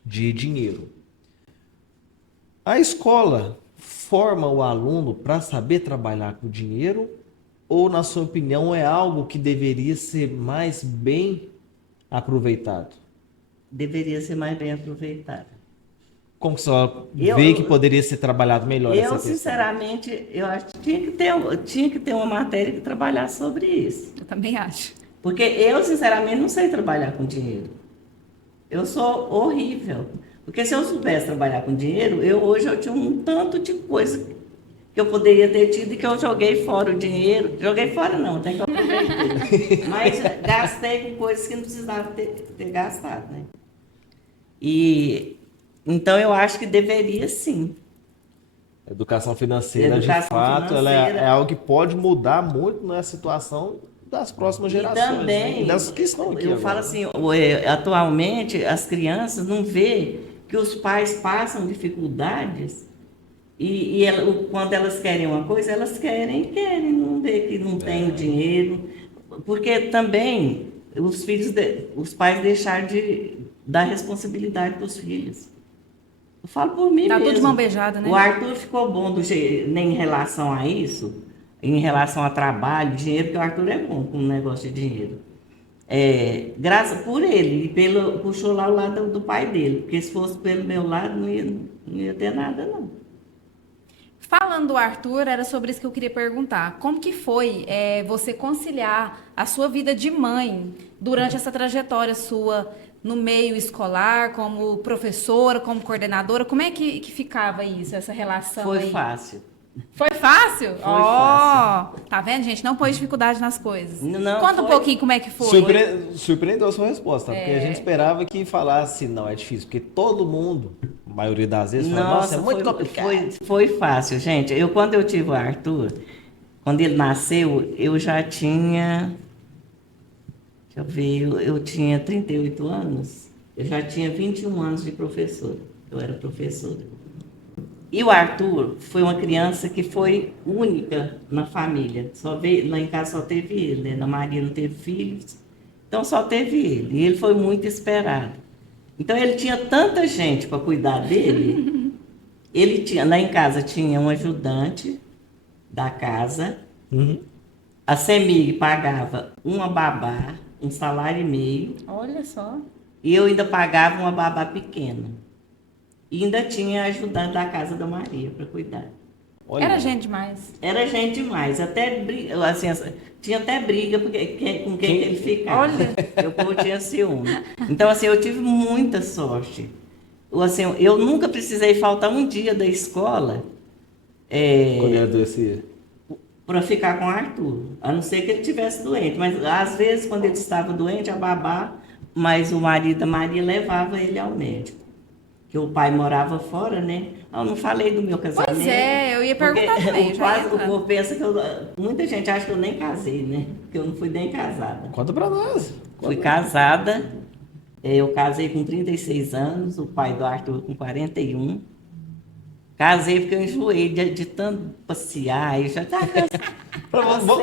de dinheiro. A escola forma o aluno para saber trabalhar com dinheiro? Ou, na sua opinião, é algo que deveria ser mais bem aproveitado? Deveria ser mais bem aproveitada. Como que você vê que poderia ser trabalhado melhor essa Eu, questão? sinceramente, eu acho que tinha que ter uma matéria que trabalhasse sobre isso. Eu também acho. Porque eu, sinceramente, não sei trabalhar com dinheiro. Eu sou horrível. Porque se eu soubesse trabalhar com dinheiro, hoje eu tinha um tanto de coisa que eu poderia ter tido e que eu joguei fora o dinheiro. Joguei fora não, até que eu aproveitei. Mas gastei com coisas que não precisava ter gastado, né? Então eu acho que deveria sim. Educação financeira, Educação de fato, ela financeira. é algo que pode mudar muito na situação das próximas gerações. E também, né? E das que estão aqui eu agora. falo assim, atualmente as crianças não vê que os pais passam dificuldades quando elas querem uma coisa, elas querem, não vê que não tem o dinheiro. Porque também os pais deixaram de dar responsabilidade para os filhos. Eu falo por mim Tá mesmo. tudo de mão beijada, né? O Arthur ficou bom em relação a isso, em relação a trabalho, dinheiro, porque o Arthur é bom com o negócio de dinheiro. Graças por ele, puxou lá o lado do pai dele, porque se fosse pelo meu lado, não ia ter nada, não. Falando do Arthur, era sobre isso que eu queria perguntar. Como que foi você conciliar a sua vida de mãe durante essa trajetória sua no meio escolar, como professora, como coordenadora? Como é que ficava isso, essa relação Foi aí? fácil. Foi fácil? Foi fácil. Tá vendo, gente? Não pôs dificuldade nas coisas. Não, Conta um foi. pouquinho como é que foi. Surpreendeu a sua resposta, porque a gente esperava que falasse, não, é difícil, porque todo mundo, a maioria das vezes, fala, nossa, é muito complicado. Foi fácil, gente. Quando eu tive o Arthur, quando ele nasceu, eu já tinha Deixa eu ver, eu tinha 38 anos, eu já tinha 21 anos de professora. Eu era professora. E o Arthur foi uma criança que foi única na família. Só veio, lá em casa só teve ele, né? Na Maria não teve filhos, então só teve ele. E ele foi muito esperado. Então ele tinha tanta gente para cuidar dele. Ele tinha, lá em casa tinha um ajudante da casa. Uhum. A CEMIG pagava uma babá, um salário e meio, Olha só. e eu ainda pagava uma babá pequena. E ainda tinha ajudante da casa da Maria para cuidar. Olha. Era gente demais. Era gente demais, até assim, tinha até briga porque, com quem ele ficava. Olha. O povo tinha ciúme. Então, assim, eu tive muita sorte. Assim, eu nunca precisei faltar um dia da escola Quando ele adoecia. para ficar com o Arthur, a não ser que ele estivesse doente. Mas, às vezes, quando ele estava doente, a babá, mas o marido da Maria levava ele ao médico. Que o pai morava fora, né? Eu não falei do meu casamento. Pois é, eu ia perguntar porque também, já o entra. povo pensa que eu... Muita gente acha que eu nem casei, né? Que eu não fui nem casada. Conta pra nós. Fui casada, eu casei com 36 anos, o pai do Arthur com 41. Casei porque eu enjoei de tanto passear, eu já estava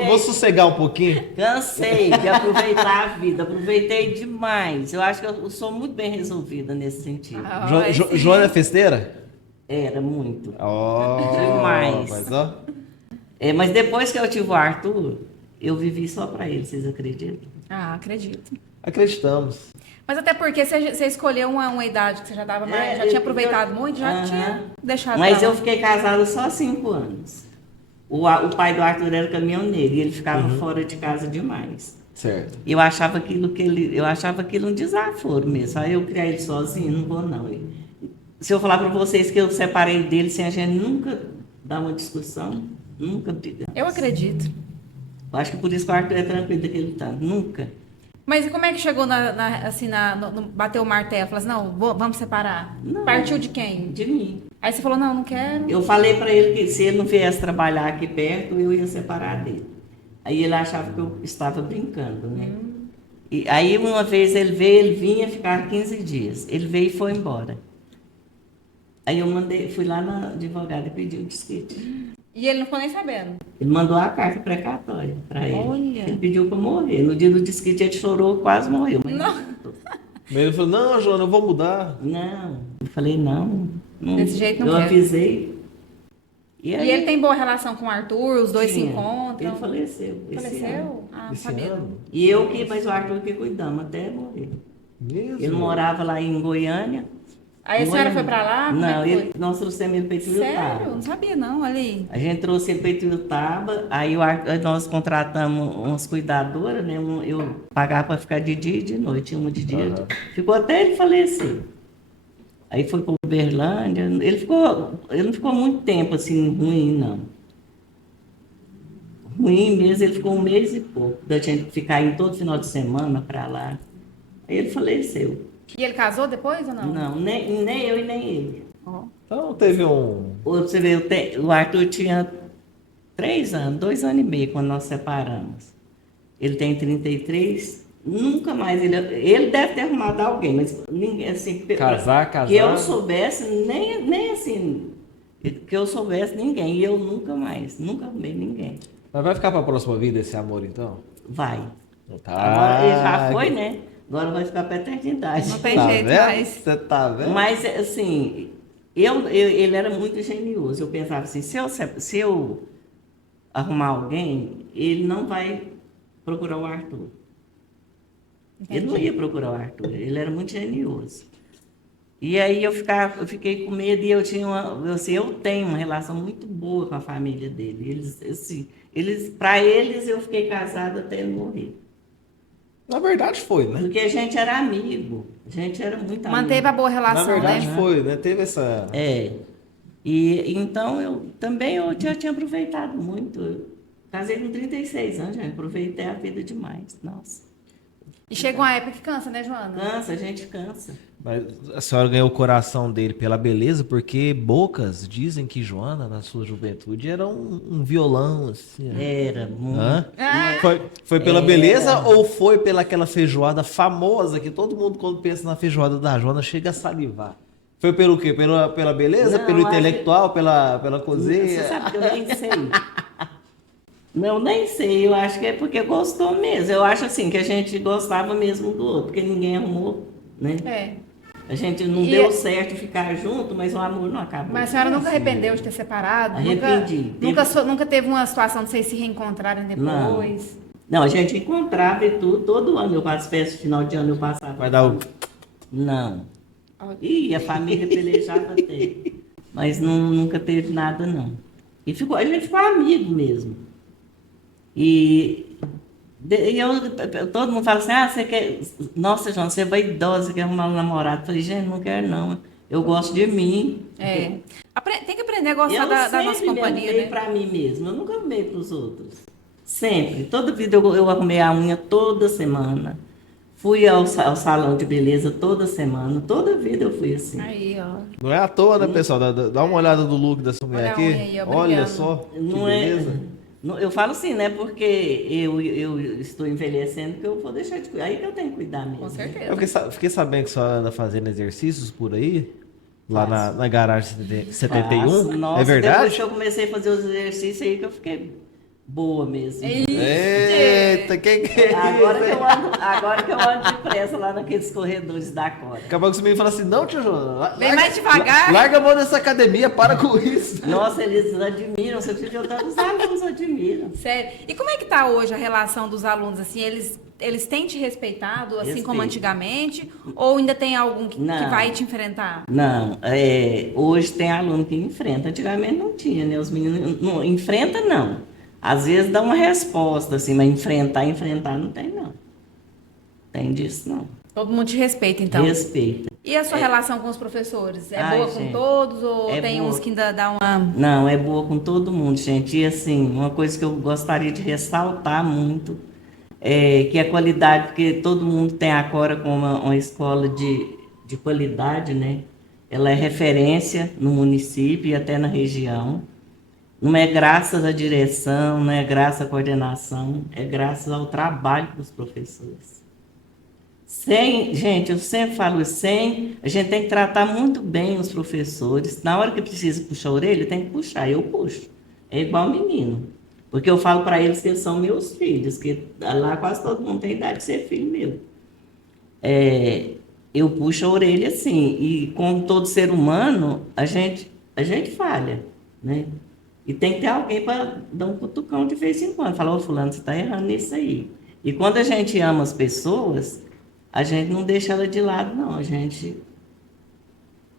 Vou sossegar um pouquinho. cansei de aproveitar a vida, aproveitei demais. Eu acho que eu sou muito bem resolvida nesse sentido. Ah, esse- Joana é festeira? Era muito. Ó, Demais. mas ó. Mas depois que eu tive o Arthur, eu vivi só para ele, vocês acreditam? Ah, acredito. Acreditamos. Mas até porque você escolheu uma idade que você já dava mais, já eu- tinha aproveitado eu- muito, já Aham. tinha deixado. Mas pra eu lá. fiquei casada só 5 anos. O pai do Arthur era caminhoneiro e ele ficava fora de casa demais. Certo. Eu achava aquilo um desaforo mesmo. Aí eu criar ele sozinho, não vou não. Se eu falar para vocês que eu separei dele sem a gente nunca dar uma discussão, nunca brigamos. Eu acredito. Eu acho que por isso que o Arthur é tranquilo daquele tanto. Nunca. Mas e como é que chegou bateu o martelo? Falou assim, não, vamos separar. Não. Partiu de quem? De mim. Aí você falou, não, não quero. Eu falei para ele que se ele não viesse trabalhar aqui perto, eu ia separar dele. Aí ele achava que eu estava brincando, né? E aí uma vez ele vinha ficar 15 dias. Ele veio e foi embora. Aí eu fui lá na advogada e pedi o desquite. E ele não ficou nem sabendo. Ele mandou a carta precatória para ele. Olha. Ele pediu para morrer. No dia do desquite ele chorou, quase morreu. Mas Não. Ele falou, não, Joana, eu vou mudar. não. Eu falei, não. Desse jeito não eu quero. avisei. E ele tem boa relação com o Arthur, os dois se tinha. encontram. Ele faleceu. esse ano. Faleceu? Ah, não Esse sabia. ano? E mas o Arthur que cuidamos até morrer. Mesmo? Ele morava lá em Goiânia. Aí a senhora foi pra lá? Como Não, é que foi? nós trouxemos ele para Sério? Ituiutaba. Não sabia não, olha aí. A gente trouxe ele para Ituiutaba, aí nós contratamos umas cuidadoras, né? Eu pagava para ficar de dia e de noite, uma de dia. Ficou até ele falecer. Aí foi para Uberlândia. Ele não ficou muito tempo assim ruim, não. Ruim mesmo, ele ficou 1 mês e pouco, da gente ficar indo todo final de semana para lá. Aí ele faleceu. E ele casou depois ou não? Não, nem eu e nem ele. Ó. Então teve um. Você vê, o Arthur tinha 3 anos, 2 anos e meio quando nós separamos. Ele tem 33, nunca mais. Ele deve ter arrumado alguém, mas ninguém assim. Casar. Que eu soubesse, nem assim. Que eu soubesse ninguém. E eu nunca arrumei ninguém. Mas vai ficar pra próxima vida esse amor, então? Vai. Tá. Agora ele já foi, né? Agora vai ficar para eternidade. Não tem Tá jeito vendo? mais. Você tá vendo? Mas, assim, ele era muito genioso. Eu pensava assim, se eu arrumar alguém, ele não vai procurar o Arthur. Ele não ia procurar o Arthur, ele era muito genioso. E aí eu fiquei com medo e eu tenho uma relação muito boa com a família dele. Para eles eu fiquei casada até ele morrer. Na verdade foi, né? Porque a gente era amigo, a gente era muito amigo. Manteve a boa relação, Na verdade né? foi, né? Teve essa. E então eu já tinha aproveitado muito. Eu casei com 36 anos, já aproveitei a vida demais. Nossa. E chega uma época que cansa, né, Joana? Cansa, a gente cansa. Mas a senhora ganhou o coração dele pela beleza, porque bocas dizem que Joana, na sua juventude, era um violão, assim. Era muito. Hã? Ah, Foi pela beleza ou foi pela aquela feijoada famosa que todo mundo, quando pensa na feijoada da Joana, chega a salivar? Foi pelo quê? Pela beleza, Não, pelo acho intelectual, pela Você cozinha? sabe que eu nem sei. Não, nem sei. Eu acho que é porque gostou mesmo. Eu acho assim que a gente gostava mesmo do outro, porque ninguém arrumou, né? é. A gente não E deu é- certo ficar junto, mas o amor não acabou. Mas a senhora nunca arrependeu de ter separado? Arrependi. Nunca teve uma situação de vocês se reencontrarem depois? Não, a gente encontrava e tudo, todo ano. Eu faço festa de final de ano, eu passava. Vai dar o... Não. Ih, a família pelejava até. Mas nunca teve nada, não. E a gente ficou amigo mesmo. Todo mundo fala assim, você quer... Nossa, João, você é vaidosa, quer arrumar um namorado. Eu falei, gente, não quero não. Eu gosto de mim. É. Tem que aprender a gostar Eu da nossa sempre me companhia, arrumei né? pra mim mesmo. Eu nunca arrumei pros outros. Sempre. Toda vida eu arrumei a unha toda semana. Fui ao salão de beleza toda semana. Toda vida eu fui assim. Aí, ó. Não é à toa, né, pessoal? Dá uma olhada no look dessa mulher Olha a aqui. unha aí, ó, Olha brilhando. só, que Não é, beleza. eu falo assim, né? Porque eu estou envelhecendo, que eu vou deixar de cuidar. Aí que eu tenho que cuidar mesmo. Com certeza. Eu fiquei sabendo que a senhora anda fazendo exercícios por aí, lá na garagem 71. Faço. Nossa, É verdade? depois que eu comecei a fazer os exercícios aí que eu fiquei boa mesmo. Eita, quem que é Agora que eu ando depressa lá naqueles corredores da Cora. Acabou que você me fala assim, não, tio Joana, Vem mais devagar. Larga a mão dessa academia, para com isso. Nossa, eles admiram, você precisa de os alunos admiram. Sério. E como é que tá hoje a relação dos alunos? Assim, eles têm te respeitado, assim Respeito. como antigamente? Ou ainda tem algum que Não. vai te enfrentar? Não, hoje tem aluno que enfrenta. Antigamente não tinha, né? Os meninos não enfrenta, não. Às vezes dá uma resposta, assim, mas enfrentar não tem, não. Tem disso, não. Todo mundo te respeita, então. Respeita. E a sua relação com os professores? É Ai, boa com gente, todos ou é tem boa. uns que ainda dá uma... Não, é boa com todo mundo, gente. E assim, uma coisa que eu gostaria de ressaltar muito é que a qualidade, porque todo mundo tem a Cora como uma escola de qualidade, né? Ela é referência no município e até na região. Não é graças à direção, não é graças à coordenação, é graças ao trabalho dos professores. Gente, eu sempre falo isso, a gente tem que tratar muito bem os professores. Na hora que precisa puxar a orelha, tem que puxar, eu puxo. É igual menino. Porque eu falo para eles que eles são meus filhos, que lá quase todo mundo tem idade de ser filho meu. Eu puxo a orelha assim, e como todo ser humano, a gente falha, né? E tem que ter alguém para dar um cutucão de vez em quando. Falar, ô fulano, você está errando nisso aí. E quando a gente ama as pessoas, a gente não deixa ela de lado, não. A gente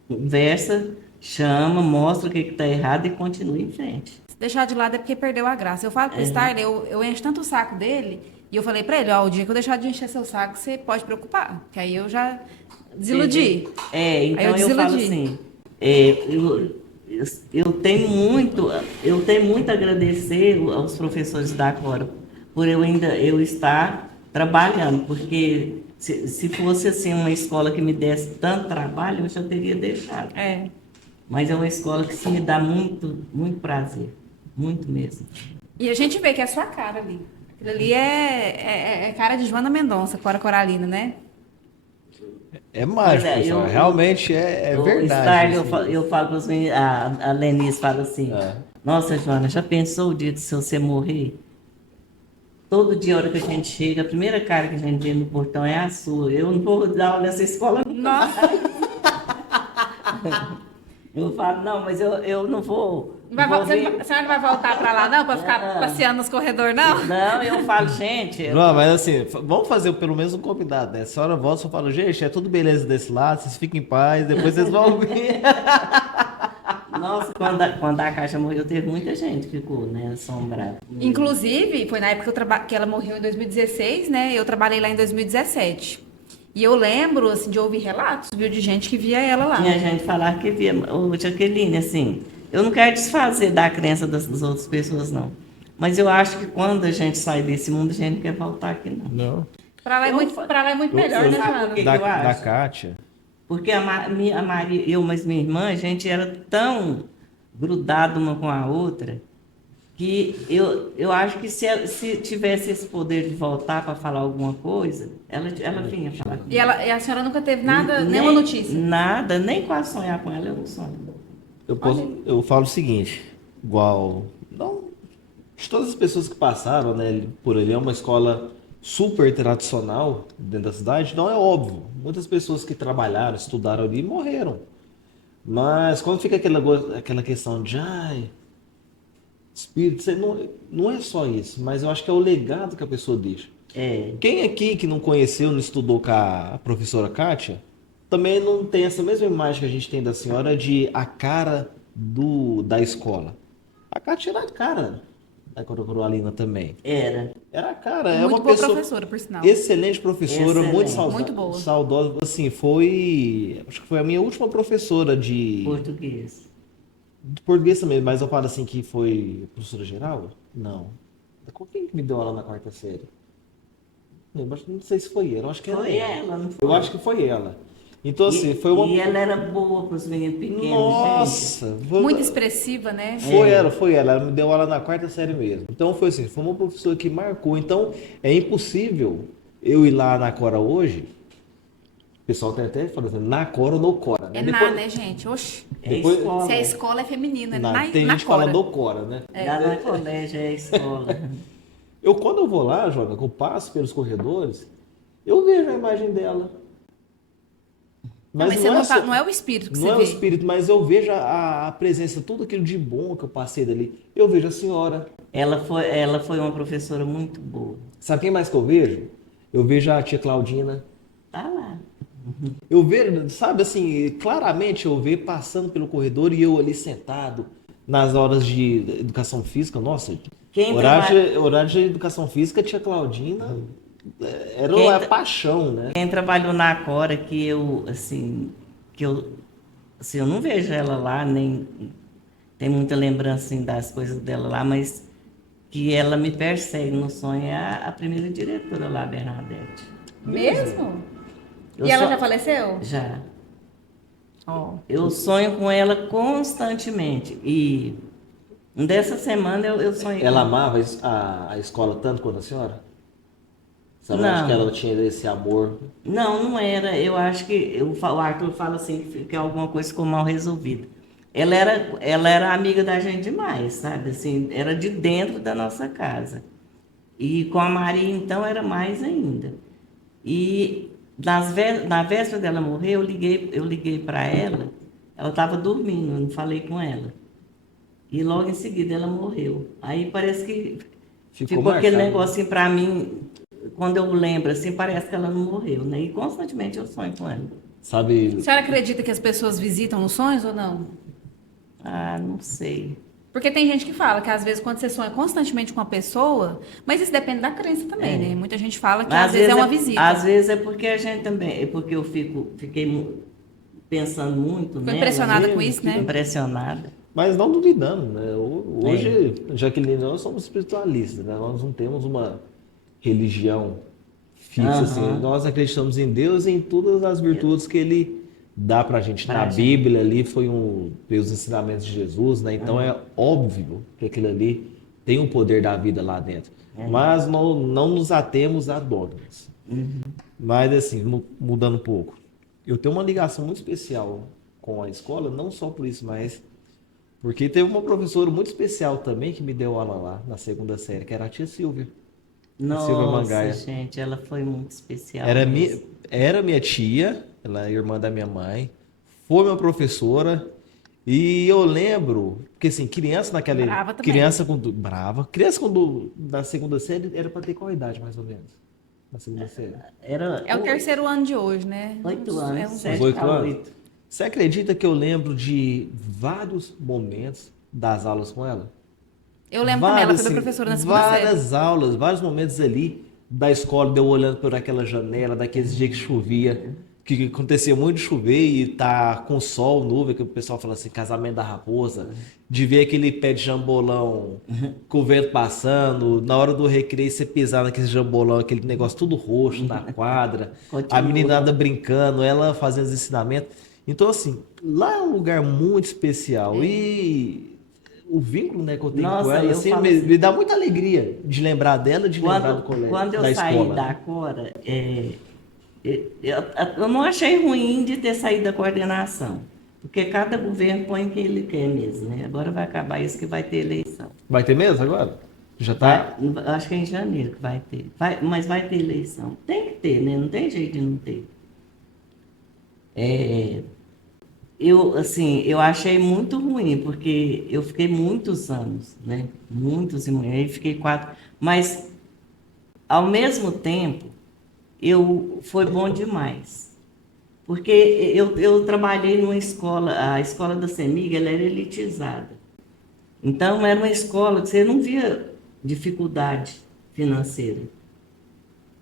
conversa, chama, mostra o que está errado e continua em frente. Se deixar de lado é porque perdeu a graça. Eu falo pro Starler, eu encho tanto o saco dele, e eu falei pra ele, ó, o dia que eu deixar de encher seu saco, você pode preocupar. Que aí eu já desiludi. Então eu eu falo desiludi. assim, eu tenho muito a agradecer aos professores da Cora por eu estar trabalhando, porque se fosse assim uma escola que me desse tanto trabalho, eu já teria deixado. Mas é uma escola que se me dá muito, muito prazer, muito mesmo. E a gente vê que é a sua cara ali. Aquilo ali é cara de Joana Mendonça, Cora Coralina, né? É mágico, Pois pessoal. Realmente é verdade. Eu falo para os meninos, a Lenice fala assim, nossa, Joana, já pensou o dia de se você morrer? Todo dia, a hora que a gente chega, a primeira cara que a gente vê no portão é a sua. Eu não vou dar aula nessa escola, não. Nossa! Eu falo, não, mas eu não vou. A senhora não vai voltar pra lá, não? Pra ficar passeando nos corredores, não? Não, eu falo, gente. Não, mas assim, vamos fazer pelo menos um convidado, né? A senhora volta e só fala, gente, é tudo beleza desse lado, vocês fiquem em paz, depois vocês vão vir. Nossa, quando a Caixa morreu, teve muita gente que ficou, né, assombrada. Inclusive, foi na época que ela morreu em 2016, né? Eu trabalhei lá em 2017. E eu lembro, assim, de ouvir relatos, viu, de gente que via ela lá. Tinha gente falar que via, ô Jaqueline, assim, eu não quero desfazer da crença das outras pessoas, não. Mas eu acho que quando a gente sai desse mundo, a gente não quer voltar aqui, não. Não. Pra lá é muito melhor, né, Sabe Joana? por quê? Da, eu acho? da Kátia. Porque a Maria, eu, mas minha irmã, a gente era tão grudado uma com a outra que eu acho que se tivesse esse poder de voltar para falar alguma coisa, ela vinha falar comigo. E a senhora nunca teve nada, nenhuma notícia? Nada, nem quase sonhar com ela, eu não sonho. Eu falo o seguinte, igual, não, de todas as pessoas que passaram, né, por ali, é uma escola super tradicional dentro da cidade, então é óbvio, muitas pessoas que trabalharam, estudaram ali morreram. Mas quando fica aquela questão de, ai, espírito, não é só isso, mas eu acho que é o legado que a pessoa deixa. É, Quem aqui que não conheceu, não estudou com a professora Kátia, também não tem essa mesma imagem que a gente tem da senhora de a cara da escola. A Kátia era a cara da Coralina também. era. Era a cara, E é muito uma boa pessoa professora, por sinal. excelente professora, Excelente. Muito boa. saudosa, assim, acho que foi a minha última professora Português. de português também, mas eu falo assim que foi professora geral? Não. Com quem que me deu aula na quarta série? Não sei se foi ela, eu acho que era Foi ela. ela, não foi? Eu acho que foi ela. Então, assim, foi uma. E ela era boa para os meninos pequenos, gente. Nossa! Muito expressiva, né? Foi ela. Ela me deu aula na quarta série mesmo. Então, foi assim, foi uma professora que marcou. Então, é impossível eu ir lá na Cora hoje. O pessoal tem até falando assim, na Cora ou no Cora, né? É na, né, gente? Oxi. É Depois- escola. Se a escola é feminina, é na, Tem na gente que fala Cora. do Cora, né? Lá no colégio é escola. Quando eu vou lá, Joana, que eu passo pelos corredores, eu vejo a imagem dela. Mas você é não, só- não é o espírito que Não você é o vê. espírito, mas eu vejo a presença, tudo aquilo de bom que eu passei dali. Eu vejo a senhora. Ela foi uma professora muito boa. Sabe quem mais que eu vejo? Eu vejo a tia Claudina. Tá lá. Eu vejo, sabe assim, claramente eu vejo passando pelo corredor e eu ali sentado nas horas de educação física. Nossa, Quem horário de educação física, tia Claudina, era Quem uma tra- paixão, né? Quem trabalhou na Cora, eu não vejo ela lá, nem tem muita lembrança assim, das coisas dela lá, mas que ela me persegue no sonho é a primeira diretora lá, Bernadette. Mesmo? Eu E ela só- já faleceu? Já. Ó. Eu sonho com ela constantemente. E dessa semana eu sonhei Ela com amava a escola tanto quanto a senhora? Sabe, eu Não. acho que ela tinha esse amor. Não era. Eu acho que o Arthur fala assim que alguma coisa ficou mal resolvida. Ela era amiga da gente demais, sabe? Assim, era de dentro da nossa casa. E com a Maria, então, era mais ainda. E na véspera dela morrer, eu liguei para ela. Ela estava dormindo, eu não falei com ela. E logo em seguida ela morreu. Aí parece que Ficou ficou aquele marcado. negócio assim para mim, quando eu lembro, assim, parece que ela não morreu, né? E constantemente eu sonho com ela. Sabe, A senhora acredita que as pessoas visitam nos sonhos ou não? Ah, não sei. Porque tem gente que fala que às vezes quando você sonha constantemente com uma pessoa, mas isso depende da crença também, né? Muita gente fala que às vezes é uma visita. Às vezes é porque a gente também, é porque eu fiquei pensando muito, Ficou né? impressionada com isso, né? Impressionada. mas não duvidando, né? Hoje, Jaqueline, nós somos espiritualistas, né? Nós não temos uma religião fixa, Aham. assim. Nós acreditamos em Deus e em todas as virtudes que Ele dá pra gente. Pra Na gente. Bíblia ali foi os ensinamentos de Jesus, né? Então é óbvio que aquilo ali tem o poder da vida lá dentro. Mas não nos atemos a dogmas. Mas assim, mudando um pouco. Eu tenho uma ligação muito especial com a escola, não só por isso, mas porque teve uma professora muito especial também que me deu aula lá na segunda série, que era a tia Silvia. Silvia Mangaia. Nossa, gente, ela foi muito especial. Era mesmo. minha tia, ela é irmã da minha mãe, foi minha professora, e eu lembro, porque assim, criança naquela. Brava também. Brava. Criança quando da segunda série era pra ter qual idade, mais ou menos? Na segunda série. É o terceiro ano de hoje, né? 8 anos, É um- 7 8 para anos? 8. Você acredita que eu lembro de vários momentos das aulas com ela? Eu lembro também, ela foi assim, minha professora na segunda série. várias aulas, vários momentos ali da escola, de eu olhando por aquela janela, daqueles dias que chovia, que acontecia muito de chover e tá com sol, nuvem, que o pessoal fala assim, casamento da raposa, de ver aquele pé de jambolão com o vento passando, na hora do recreio você pisar naquele jambolão, aquele negócio tudo roxo na quadra, a Continua. meninada brincando, ela fazendo os ensinamentos. Então, assim, lá é um lugar muito especial e o vínculo, né, que eu tenho com Nossa, ela, eu assim, falo me, assim, me dá muita alegria de lembrar dela, de lembrar do colégio, quando eu da saí escola. da Cora, eu não achei ruim de ter saído da coordenação, porque cada governo põe o que ele quer mesmo, né? Agora vai acabar isso que vai ter eleição. Vai ter mesmo agora? Já tá? Acho que é em janeiro que vai ter. Mas vai ter eleição. Tem que ter, né? Não tem jeito de não ter. Eu achei muito ruim, porque eu fiquei muitos anos, né? Muitos e muitos. Aí fiquei 4. Mas, ao mesmo tempo, foi bom demais. Porque eu trabalhei numa escola, a escola da CEMIG, ela era elitizada. Então, era uma escola que você não via dificuldade financeira.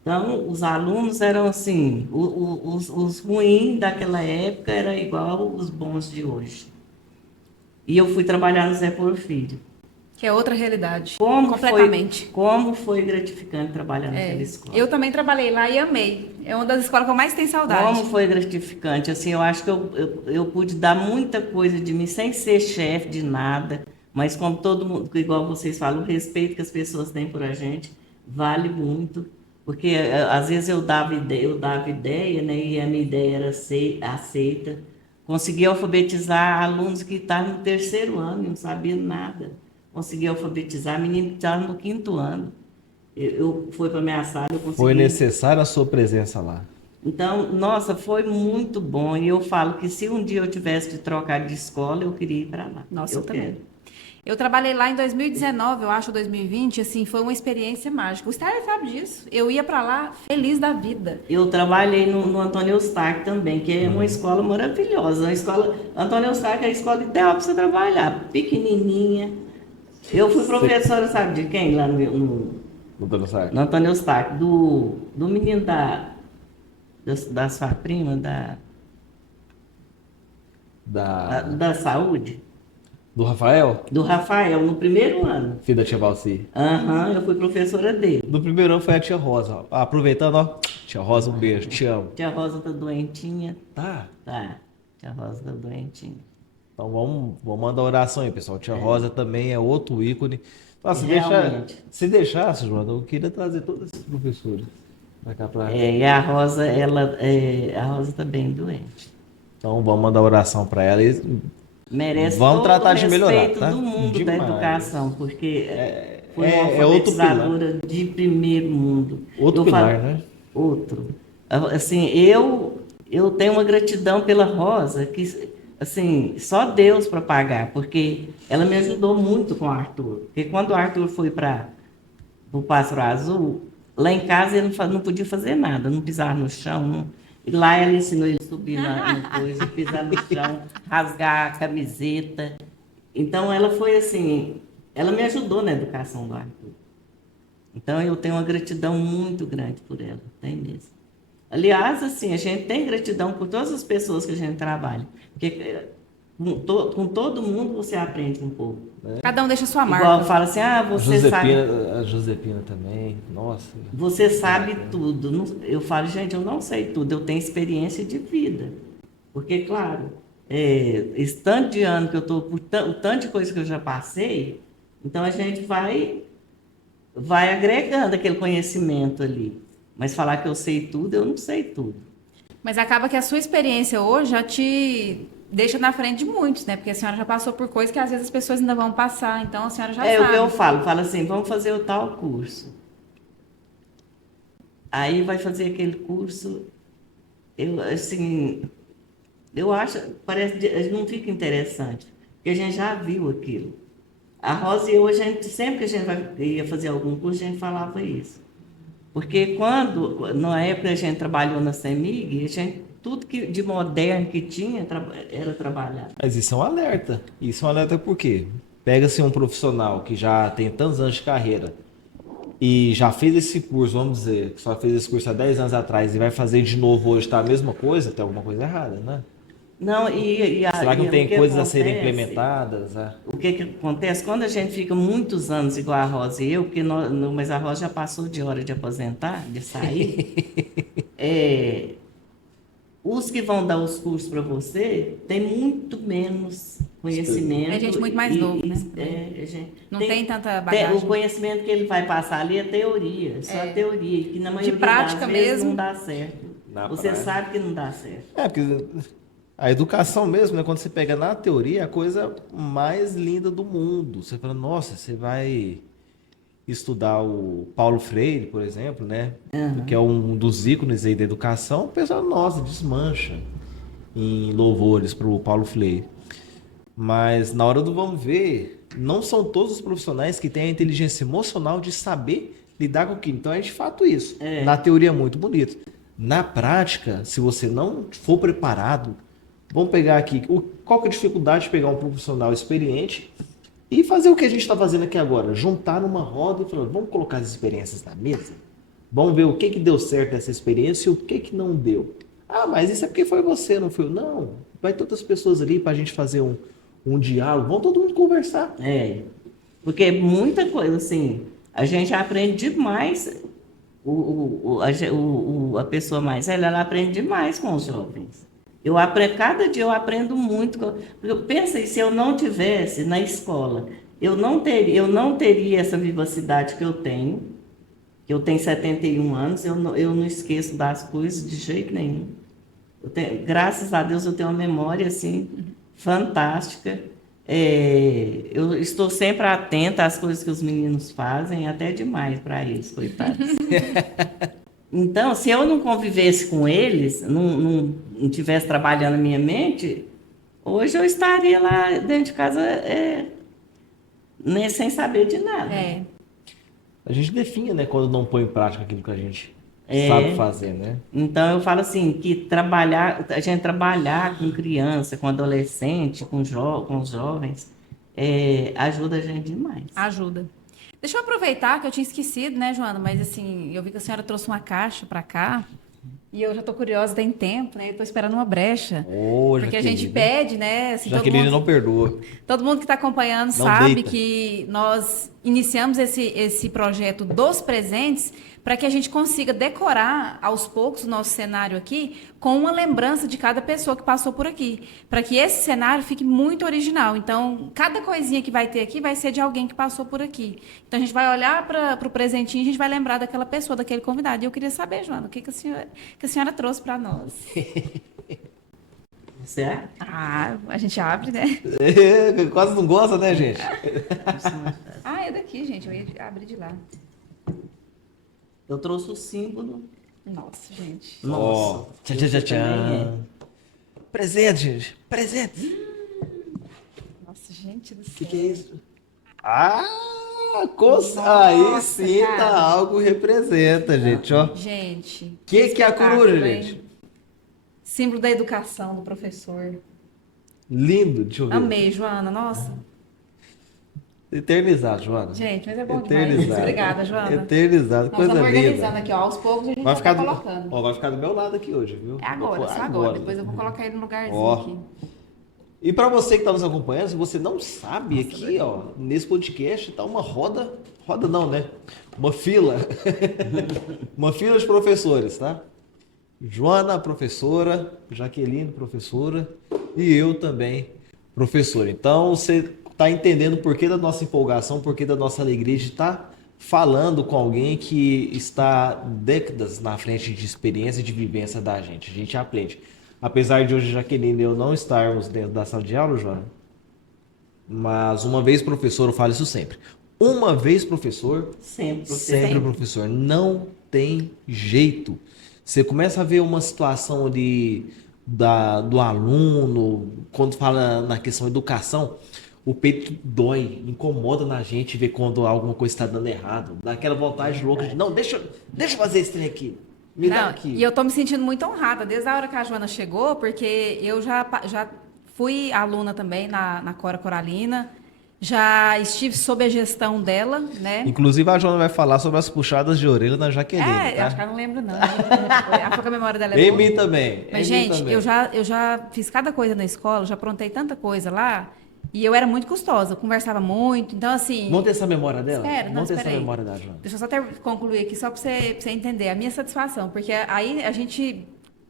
Então, os alunos eram assim, os ruins daquela época eram igual os bons de hoje. E eu fui trabalhar no Zé Porfírio. Que é outra realidade. Como Completamente. Como foi gratificante trabalhar naquela escola. Eu também trabalhei lá e amei. É uma das escolas que eu mais tenho saudade. Como foi gratificante. Assim, eu acho que eu pude dar muita coisa de mim, sem ser chefe de nada, mas como todo mundo, igual vocês falam, o respeito que as pessoas têm por a gente vale muito. Porque às vezes eu dava ideia, né, e a minha ideia era aceita. Consegui alfabetizar alunos que estavam no 3º ano e não sabiam nada. Consegui alfabetizar meninos que estavam no 5º ano. Eu fui para a minha sala, eu consegui. Foi necessária a sua presença lá. Então, nossa, foi muito bom. E eu falo que se um dia eu tivesse de trocar de escola, eu queria ir para lá. Nossa, eu também. Quero. Eu trabalhei lá em 2019, eu acho, 2020, assim, foi uma experiência mágica. O Starler sabe disso. Eu ia para lá feliz da vida. Eu trabalhei no Antônio Eustáquio também, que é uma escola maravilhosa. Uma escola, Antônio Eustáquio é a escola ideal para você trabalhar, pequenininha. Eu fui professora, sabe de quem? Lá no Antônio Eustáquio, do menino da sua prima, da saúde. Do Rafael? Do Rafael, no 1º ano. Filho da tia Valci. Eu fui professora dele. No 1º ano foi a tia Rosa. Aproveitando, ó. Tia Rosa, um beijo, te amo. Tia Rosa tá doentinha. Tá. Tá. Tia Rosa tá doentinha. Então vamos mandar oração aí, pessoal. Tia Rosa também é outro ícone. Nossa, Realmente. se deixasse, Joana, eu queria trazer todos esses professores pra cá pra... E a Rosa, a Rosa tá bem doente. Então vamos mandar oração pra ela e Merece vamos todo tratar o de melhorar, respeito tá? do mundo Demais. da educação, porque foi uma é outro alfabetizadora de primeiro mundo. Outro Eu pilar, falo- né? Outro. Assim, eu tenho uma gratidão pela Rosa, que, assim, só Deus para pagar, porque ela me ajudou muito com o Arthur. Porque quando o Arthur foi para o Pássaro Azul, lá em casa ele não podia fazer nada, não pisar no chão. E lá ela ensinou ele a subir na coisa, pisar no chão, rasgar a camiseta. Então ela foi assim, ela me ajudou na educação do Arthur. Então eu tenho uma gratidão muito grande por ela, tem mesmo. Aliás, assim, a gente tem gratidão por todas as pessoas que a gente trabalha. Porque com todo mundo você aprende um pouco. Cada um deixa a sua marca. Igual fala assim, você sabe. A Josepina também, nossa. Você sabe tudo. Eu falo, gente, eu não sei tudo, eu tenho experiência de vida. Porque, claro, esse tanto de ano que eu estou, o tanto de coisa que eu já passei, então a gente vai agregando aquele conhecimento ali. Mas falar que eu sei tudo, eu não sei tudo. Mas acaba que a sua experiência hoje já te deixa na frente de muitos, né? Porque a senhora já passou por coisas que às vezes as pessoas ainda vão passar. Então a senhora já sabe. É o que eu falo assim, vamos fazer o tal curso. Aí vai fazer aquele curso, eu acho, parece, não fica interessante, porque a gente já viu aquilo. A Rosa e eu, sempre que a gente ia fazer algum curso, a gente falava isso. Porque na época a gente trabalhou na CEMIG, tudo de moderno que tinha era trabalhado. Mas isso é um alerta. Isso é um alerta por quê? Pega-se um profissional que já tem tantos anos de carreira, e já fez esse curso, vamos dizer, que só fez esse curso há 10 anos atrás e vai fazer de novo hoje, tá a mesma coisa, tem alguma coisa errada, né? Não, Será que não o tem que coisas a serem acontece? implementadas? Né? O que acontece? Quando a gente fica muitos anos igual a Rosa e eu, porque mas a Rosa já passou de hora de aposentar, de sair, os que vão dar os cursos para você têm muito menos conhecimento. É gente muito mais novo, né? Não tem tanta bagagem. O conhecimento que ele vai passar ali é teoria, só teoria, que na maioria prática das vezes mesmo. não dá certo. Você sabe que não dá certo. Porque a educação mesmo, né? Quando você pega na teoria, é a coisa mais linda do mundo. Você fala, nossa, você vai estudar o Paulo Freire, por exemplo, né? Que é um dos ícones aí da educação, o pessoal, nossa, desmancha em louvores para o Paulo Freire. Mas na hora do vamos ver, não são todos os profissionais que têm a inteligência emocional de saber lidar com aquilo. Então é de fato isso. Na teoria é muito bonito. Na prática, se você não for preparado, vamos pegar aqui, qual que é a dificuldade de pegar um profissional experiente e fazer o que a gente está fazendo aqui agora? Juntar numa roda e falar, vamos colocar as experiências na mesa? Vamos ver o que deu certo nessa experiência e o que não deu. Ah, mas isso é porque foi você, não foi eu. Não, vai todas as pessoas ali para a gente fazer um diálogo, vamos todo mundo conversar. Porque muita coisa, assim, a gente aprende demais, a pessoa mais velha, ela aprende demais com os jovens. Cada dia eu aprendo muito. Porque pensa, se eu não tivesse na escola, eu não teria essa vivacidade que eu tenho. Eu tenho 71 anos, eu não esqueço das coisas de jeito nenhum. Graças a Deus eu tenho uma memória assim fantástica. Eu estou sempre atenta às coisas que os meninos fazem, até demais para eles, coitados. Então, se eu não convivesse com eles, não tivesse trabalhando a minha mente, hoje eu estaria lá dentro de casa né, sem saber de nada. A gente definha, né, quando não põe em prática aquilo que a gente sabe fazer, né? Então, eu falo assim, que a gente trabalhar com criança, com adolescente, com os jovens, ajuda a gente demais. Ajuda. Deixa eu aproveitar que eu tinha esquecido, né, Joana? Mas assim, eu vi que a senhora trouxe uma caixa para cá e eu já tô curiosa, tem tempo, né? Eu tô esperando uma brecha. Porque a gente pede, né? Assim, Jaqueline não perdoa. Todo mundo que está acompanhando sabe que nós iniciamos esse projeto dos presentes para que a gente consiga decorar aos poucos o nosso cenário aqui com uma lembrança de cada pessoa que passou por aqui, para que esse cenário fique muito original. Então, cada coisinha que vai ter aqui vai ser de alguém que passou por aqui. Então, a gente vai olhar para o presentinho e a gente vai lembrar daquela pessoa, daquele convidado. E eu queria saber, Joana, o que a senhora trouxe para nós? Certo? A gente abre, né? Quase não gosta, né, gente? É daqui, gente. Eu ia abrir de lá. Eu trouxe o símbolo. Nossa, gente. Nossa. Tchan. Presente, gente. Presente. Nossa, gente do céu. Que é isso? Aí sim, cara. tá algo representa, gente, ó. Gente. Que é a coruja, espetáculo, hein? gente? Símbolo da educação do professor. Lindo, deixa eu ver. Amei, Joana. Nossa. Eternizado, Joana. Gente, mas é bom demais. Eternizado. Obrigada, Joana. Eternizado, Nós coisa estamos organizando linda. aqui, ó. Aos poucos a gente Vai vai ficar, colocando. vai ficar do meu lado aqui hoje, viu? É agora, só agora. Depois eu vou colocar ele no lugarzinho Ó. aqui. E para você que está nos acompanhando, se você não sabe, aqui, ó, nesse podcast tá uma roda não, né? Uma fila. Uma fila de professores, tá? Joana, professora, Jaqueline, professora, e eu também, professor. Então, você está entendendo o porquê da nossa empolgação, o porquê da nossa alegria de estar falando com alguém que está décadas na frente de experiência e de vivência da gente. A gente aprende. Apesar de hoje, Jaqueline e eu não estarmos dentro da sala de aula, Joana, mas uma vez professor, eu falo isso sempre. Uma vez professor, sempre professor. Não tem jeito. Você começa a ver uma situação ali do aluno, quando fala na questão educação, o peito dói, incomoda na gente ver quando alguma coisa está dando errado. Dá aquela vontade louca de, não, deixa eu fazer esse trem aqui. Me dá aqui. E eu tô me sentindo muito honrada desde a hora que a Joana chegou, porque eu já fui aluna também na Cora Coralina. Já estive sob a gestão dela, né? Inclusive, a Joana vai falar sobre as puxadas de orelha na Jaqueline, Acho que tá? ela não lembra, não. A pouca memória dela é Em boa. mim também. Mas, em mim gente, também. eu já fiz cada coisa na escola, já aprontei tanta coisa lá, e eu era muito custosa, eu conversava muito, então assim... Vamos ter essa memória dela? Espera, não, Vamos ter espera essa aí. memória da Joana. Deixa eu só concluir aqui, só para você entender a minha satisfação, porque aí a gente,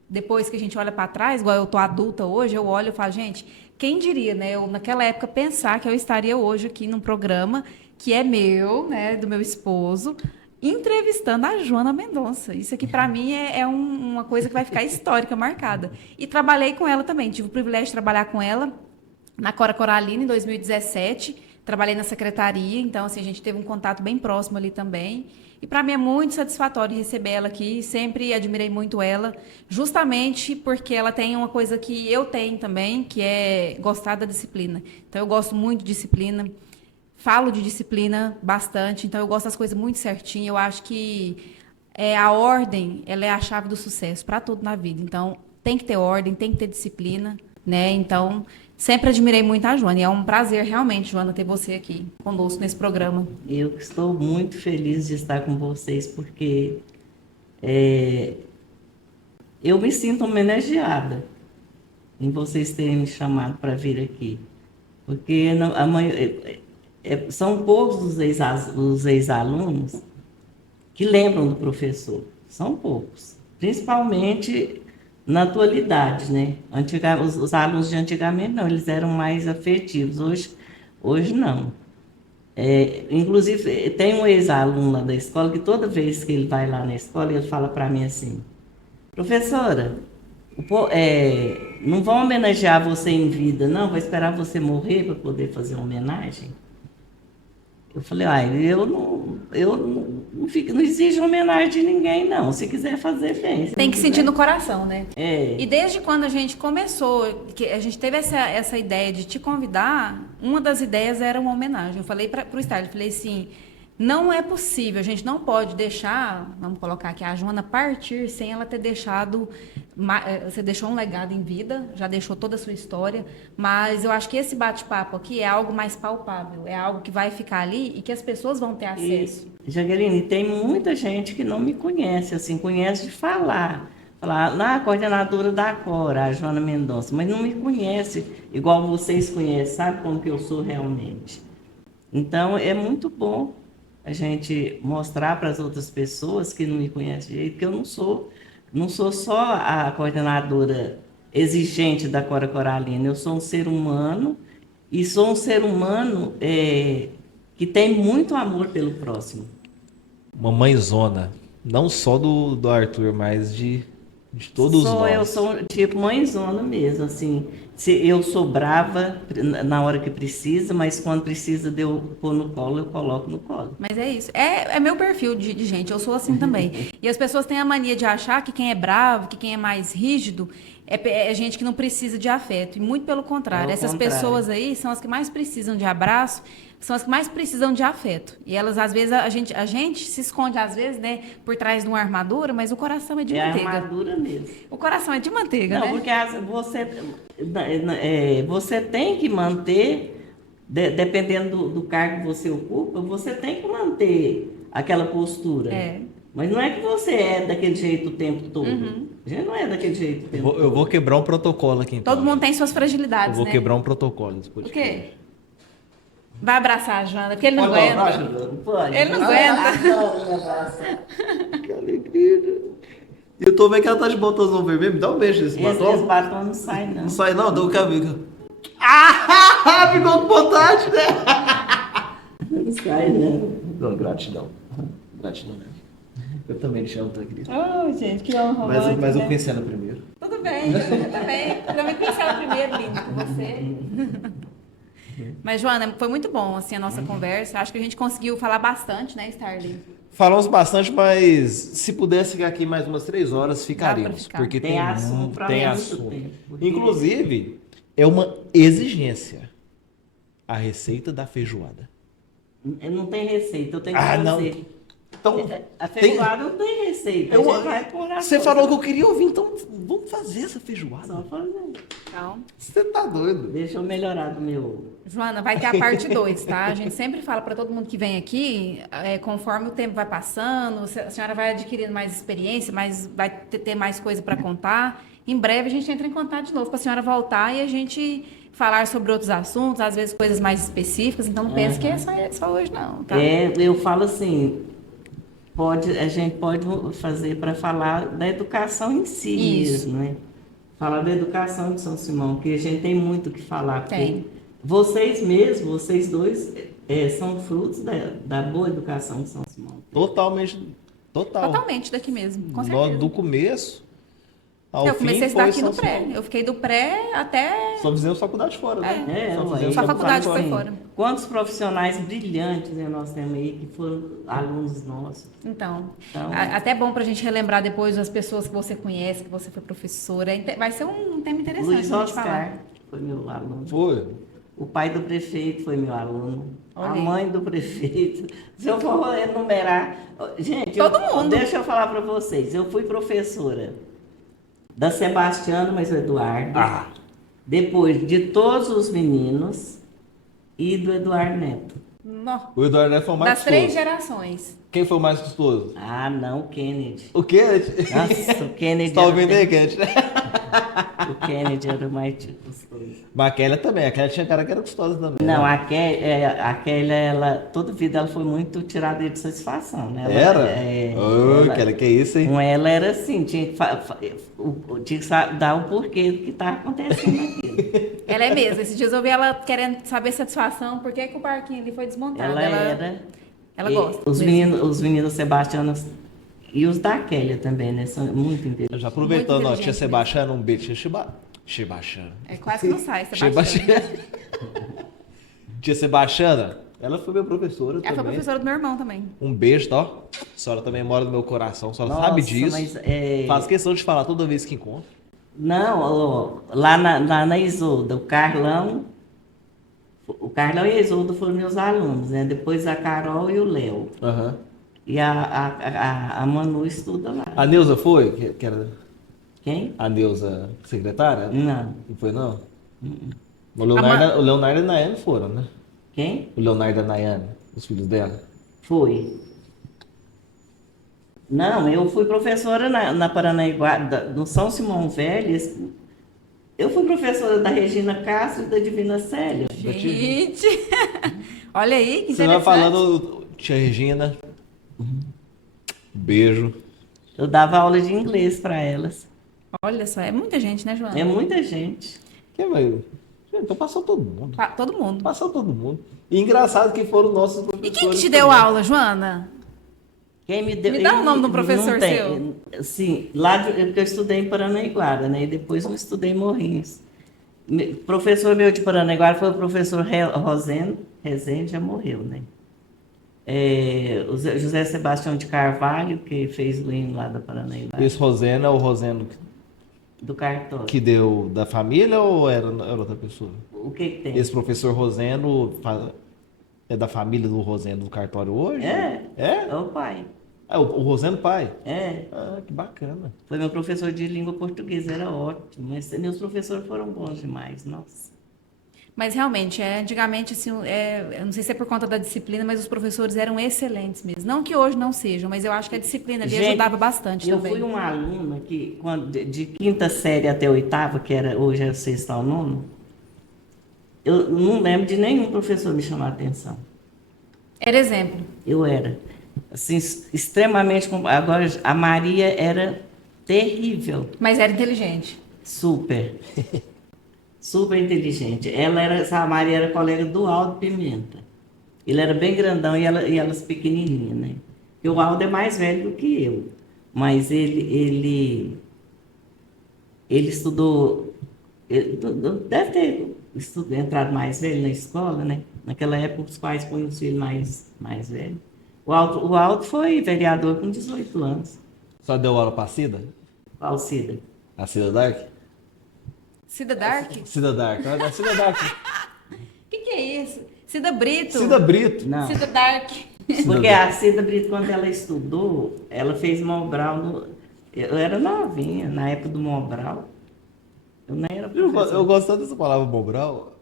depois que a gente olha para trás, igual eu tô adulta hoje, eu olho e falo, gente, quem diria, né? Eu naquela época pensar que eu estaria hoje aqui num programa que é meu, né, do meu esposo, entrevistando a Joana Mendonça. Isso aqui para mim uma coisa que vai ficar histórica, marcada. E trabalhei com ela também, tive o privilégio de trabalhar com ela na Cora Coralina, em 2017. Trabalhei na secretaria, então assim, a gente teve um contato bem próximo ali também. E para mim é muito satisfatório receber ela aqui. Sempre admirei muito ela, justamente porque ela tem uma coisa que eu tenho também, que é gostar da disciplina. Então eu gosto muito de disciplina, falo de disciplina bastante, então eu gosto das coisas muito certinho. Eu acho que a ordem, ela é a chave do sucesso para tudo na vida. Então tem que ter ordem, tem que ter disciplina, né? Então sempre admirei muito a Joana e é um prazer realmente, Joana, ter você aqui conosco nesse programa. Eu que estou muito feliz de estar com vocês, porque é, eu me sinto homenageada em vocês terem me chamado para vir aqui. Porque são poucos os ex-alunos que lembram do professor. São poucos. Principalmente na atualidade, né? Os alunos de antigamente não, eles eram mais afetivos. Hoje não. Inclusive, tem um ex-aluno lá da escola que toda vez que ele vai lá na escola, ele fala para mim assim, professora, não vão homenagear você em vida, não? Vai esperar você morrer para poder fazer uma homenagem? Eu falei, não exijo homenagem de ninguém, não. Se quiser fazer, bem. Tem que sentir no coração, né? É. E desde quando a gente começou, que a gente teve essa ideia de te convidar, uma das ideias era uma homenagem. Eu falei para o Style, falei assim, não é possível, a gente não pode deixar, vamos colocar aqui, a Joana partir sem ela ter deixado, você deixou um legado em vida, já deixou toda a sua história, mas eu acho que esse bate-papo aqui é algo mais palpável, é algo que vai ficar ali e que as pessoas vão ter acesso. Jaqueline, tem muita gente que não me conhece, assim, conhece de falar. Falar, coordenadora da Cora, a Joana Mendonça, mas não me conhece igual vocês conhecem, sabe como que eu sou realmente. Então, é muito bom a gente mostrar para as outras pessoas que não me conhecem direito, que eu não sou só a coordenadora exigente da Cora Coralina, eu sou um ser humano, e sou um ser humano que tem muito amor pelo próximo. Uma mãezona, não só do Arthur, mas de todos nós. Eu sou tipo mãezona mesmo, assim. Eu sou brava na hora que precisa, mas quando precisa de eu pôr no colo, eu coloco no colo. Mas é isso. É meu perfil de gente, eu sou assim também. E as pessoas têm a mania de achar que quem é bravo, que quem é mais rígido, é gente que não precisa de afeto. E muito pelo contrário. Essas pessoas aí são as que mais precisam de abraço, são as que mais precisam de afeto. E elas, às vezes, a gente se esconde, às vezes, né, por trás de uma armadura, mas o coração é de manteiga. É armadura mesmo. O coração é de manteiga, não, né? Porque você tem que manter, dependendo do cargo que você ocupa, você tem que manter aquela postura. Mas não é que você é daquele jeito o tempo todo. A gente não é daquele jeito o tempo todo. Eu vou quebrar um protocolo aqui, então. Todo mundo tem suas fragilidades, Eu vou né? quebrar um protocolo. O quê? Vai abraçar a Joana, porque ele não Pode aguenta. abraçar, Joana? Pode. Ele não aguenta. Que alegria. E eu tô vendo que ela tá de botãozão vermelho. Me dá um beijo nesse Esse batom. batom não sai, não. Não sai não, dá o cabelo. Ah, ficou com vontade, né? Não sai, não. Não, gratidão. Gratidão mesmo. Eu também te amo, tá, querida? Oh, gente, que honra. Mas eu conheci ela primeiro. Tudo bem, eu também. Eu me conheci ela primeiro, lindo, com você. Mas, Joana, foi muito bom assim, a nossa conversa. Acho que a gente conseguiu falar bastante, né, Starling? Falamos bastante, mas se pudesse ficar aqui mais umas 3 horas, ficaríamos. ficar. Porque Tem assunto pra tem muito assunto. tempo, porque- Inclusive, é uma exigência a receita da feijoada. Não tem receita, eu tenho que Ah, não. fazer. Então, A feijoada não tem receita. receita. Eu- a gente vai pôr as Você coisas. falou que eu queria ouvir, então vamos fazer essa feijoada. Só fazer. Então, Você tá doido? Deixa eu melhorar do meu... Joana, vai ter a parte 2, tá? A gente sempre fala para todo mundo que vem aqui, conforme o tempo vai passando, a senhora vai adquirindo mais experiência, vai ter mais coisa para contar. Em breve a gente entra em contato de novo para a senhora voltar e a gente falar sobre outros assuntos, às vezes coisas mais específicas. Então não pense que é só hoje, não, tá? Eu falo assim, a gente pode fazer para falar da educação em si Isso. mesmo, né? Falar da educação de São Simão, que a gente tem muito o que falar. Porque Tem. vocês mesmos, vocês dois, são frutos da boa educação de São Simão. Totalmente. Total. Totalmente daqui mesmo, com certeza. Do começo ao Eu comecei a fim estudar foi aqui no São pré. Simão. Eu fiquei do pré até... Só fizemos faculdade fora, né? Só fizemos Só faculdade fora. foi fora. Quantos profissionais brilhantes, né, nós temos aí, que foram alunos nossos. Então, Então- até bom pra gente relembrar depois as pessoas que você conhece, que você foi professora. Vai ser um tema interessante Luiz pra gente falar. Oscar foi meu aluno. Foi. O pai do prefeito foi meu aluno. Olha A aí. mãe do prefeito. Se eu for enumerar. Gente, Todo mundo. Deixa eu falar para vocês. Eu fui professora da Sebastiana, mas o Eduardo. Ah. Depois de todos os meninos e do Eduardo Neto. Nó. O Eduardo Neto foi o mais Das 3 custoso. gerações. Quem foi o mais custoso? Ah, não, o Kennedy. O Kennedy. Nossa, o Kennedy. Você tá ouvindo era- aí, Kennedy? O Kennedy era o mais custoso. Mas a Kélia também. A Kélia tinha cara que era custosa também. Não, né? a Kelly, ela, toda vida ela foi muito tirada de satisfação, né? Era? Ô, ela- Kélia, que isso, hein? Com ela era assim, tinha que, tinha que dar o porquê do que estava acontecendo aqui. Ela é mesmo. Esses dias eu vi ela querendo saber satisfação, por que, que o parquinho ali foi desmontado. Ela era. Ela e gosta. Os mesmo. meninos Sebastianos e os da Kelly também, né? São muito inteligentes. Já aproveitando, Muito ó, tia inteligente Sebastiana, um beijo. Sebastiana. É quase que não sai, Sebastião. Tia Sebastiana, ela foi minha professora Ela foi também. professora do meu irmão também. Um beijo, tá? A senhora também mora no meu coração, a senhora Nossa, sabe disso. mas, Faz questão de falar toda vez que encontra. Não, ó, lá na Isolda, o Carlão e a Isolda foram meus alunos, né? Depois a Carol e o Léo. Aham. E a Manu estuda lá. A Neuza foi? Que era Quem? a Neuza secretária? Não. Não foi, não? O Leonardo e a Nayane foram, né? Quem? O Leonardo e a Nayane, os filhos dela. Foi. Não, eu fui professora na Paranaiguá, no São Simão Velho. Eu fui professora da Regina Castro e da Divina Célia. Gente! Olha aí, que Você interessante. vai falando, tia Regina. Beijo. Eu dava aula de inglês para elas. Olha só, é muita gente, né, Joana? É muita gente. Quem vai? Então passou todo mundo. Todo mundo. Passou todo mundo. E engraçado que foram nossos E professores. quem que te deu também. aula, Joana? Quem me deu. Me dá o nome do não professor tem. seu. Sim, porque eu estudei em Paranaiguara, né? E depois eu estudei em Morrinhos. Professor meu de Paranaiguara foi o professor Rezende, já morreu, né? O José Sebastião de Carvalho, que fez o hino lá da Paranaiguara, Esse Roseno é o Roseno do cartório. que deu da família ou era outra pessoa? O que tem? Esse professor Roseno é da família do Roseno do cartório hoje? É É? o pai. Ah, o Roseno pai? É. Ah, que bacana. Foi meu professor de língua portuguesa, era ótimo. Mas meus professores foram bons demais, nossa. Mas realmente, antigamente, assim, eu não sei se é por conta da disciplina, mas os professores eram excelentes mesmo. Não que hoje não sejam, mas eu acho que a disciplina ali Gente, ajudava bastante eu também. fui uma aluna que, de quinta série até oitava, hoje é o sexto ao nono, eu não lembro de nenhum professor me chamar a atenção. Era exemplo. Eu era, assim, extremamente... Agora, a Maria era terrível, Mas era inteligente. super, super inteligente. A Maria era colega do Aldo Pimenta. Ele era bem grandão e elas pequenininhas, né? E o Aldo é mais velho do que eu, mas ele estudou, deve ter entrado mais velho na escola, né? Naquela época os pais põem os filhos mais velhos. O Aldo foi vereador com 18 anos. Só deu aula pra Cida? Qual Cida? A Cida Dark? Cida Dark? Cida Dark. A Cida Dark. O que é isso? Cida Brito. Cida Brito. Não. Cida Dark. Porque a Cida Brito, quando ela estudou, ela fez Mobral eu era novinha, na época do Mobral. Eu nem era Eu professora. gosto tanto dessa palavra Mobral.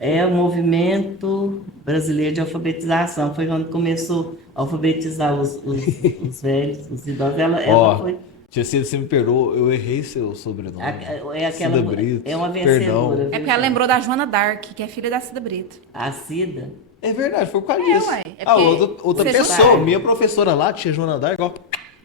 É o Movimento Brasileiro de Alfabetização. Foi quando começou a alfabetizar os velhos, os idosos. Ela foi. Tia Cida, você me perdoa, eu errei seu sobrenome. Cida Brito. É uma Perdão. vencedora. É viu, porque ela gente? lembrou da Joana Dark, que é filha da Cida Brito. A Cida. É verdade, foi por causa disso. ué. É porque Outra você pessoa, sabe. minha professora lá, tia Joana Dark, ó,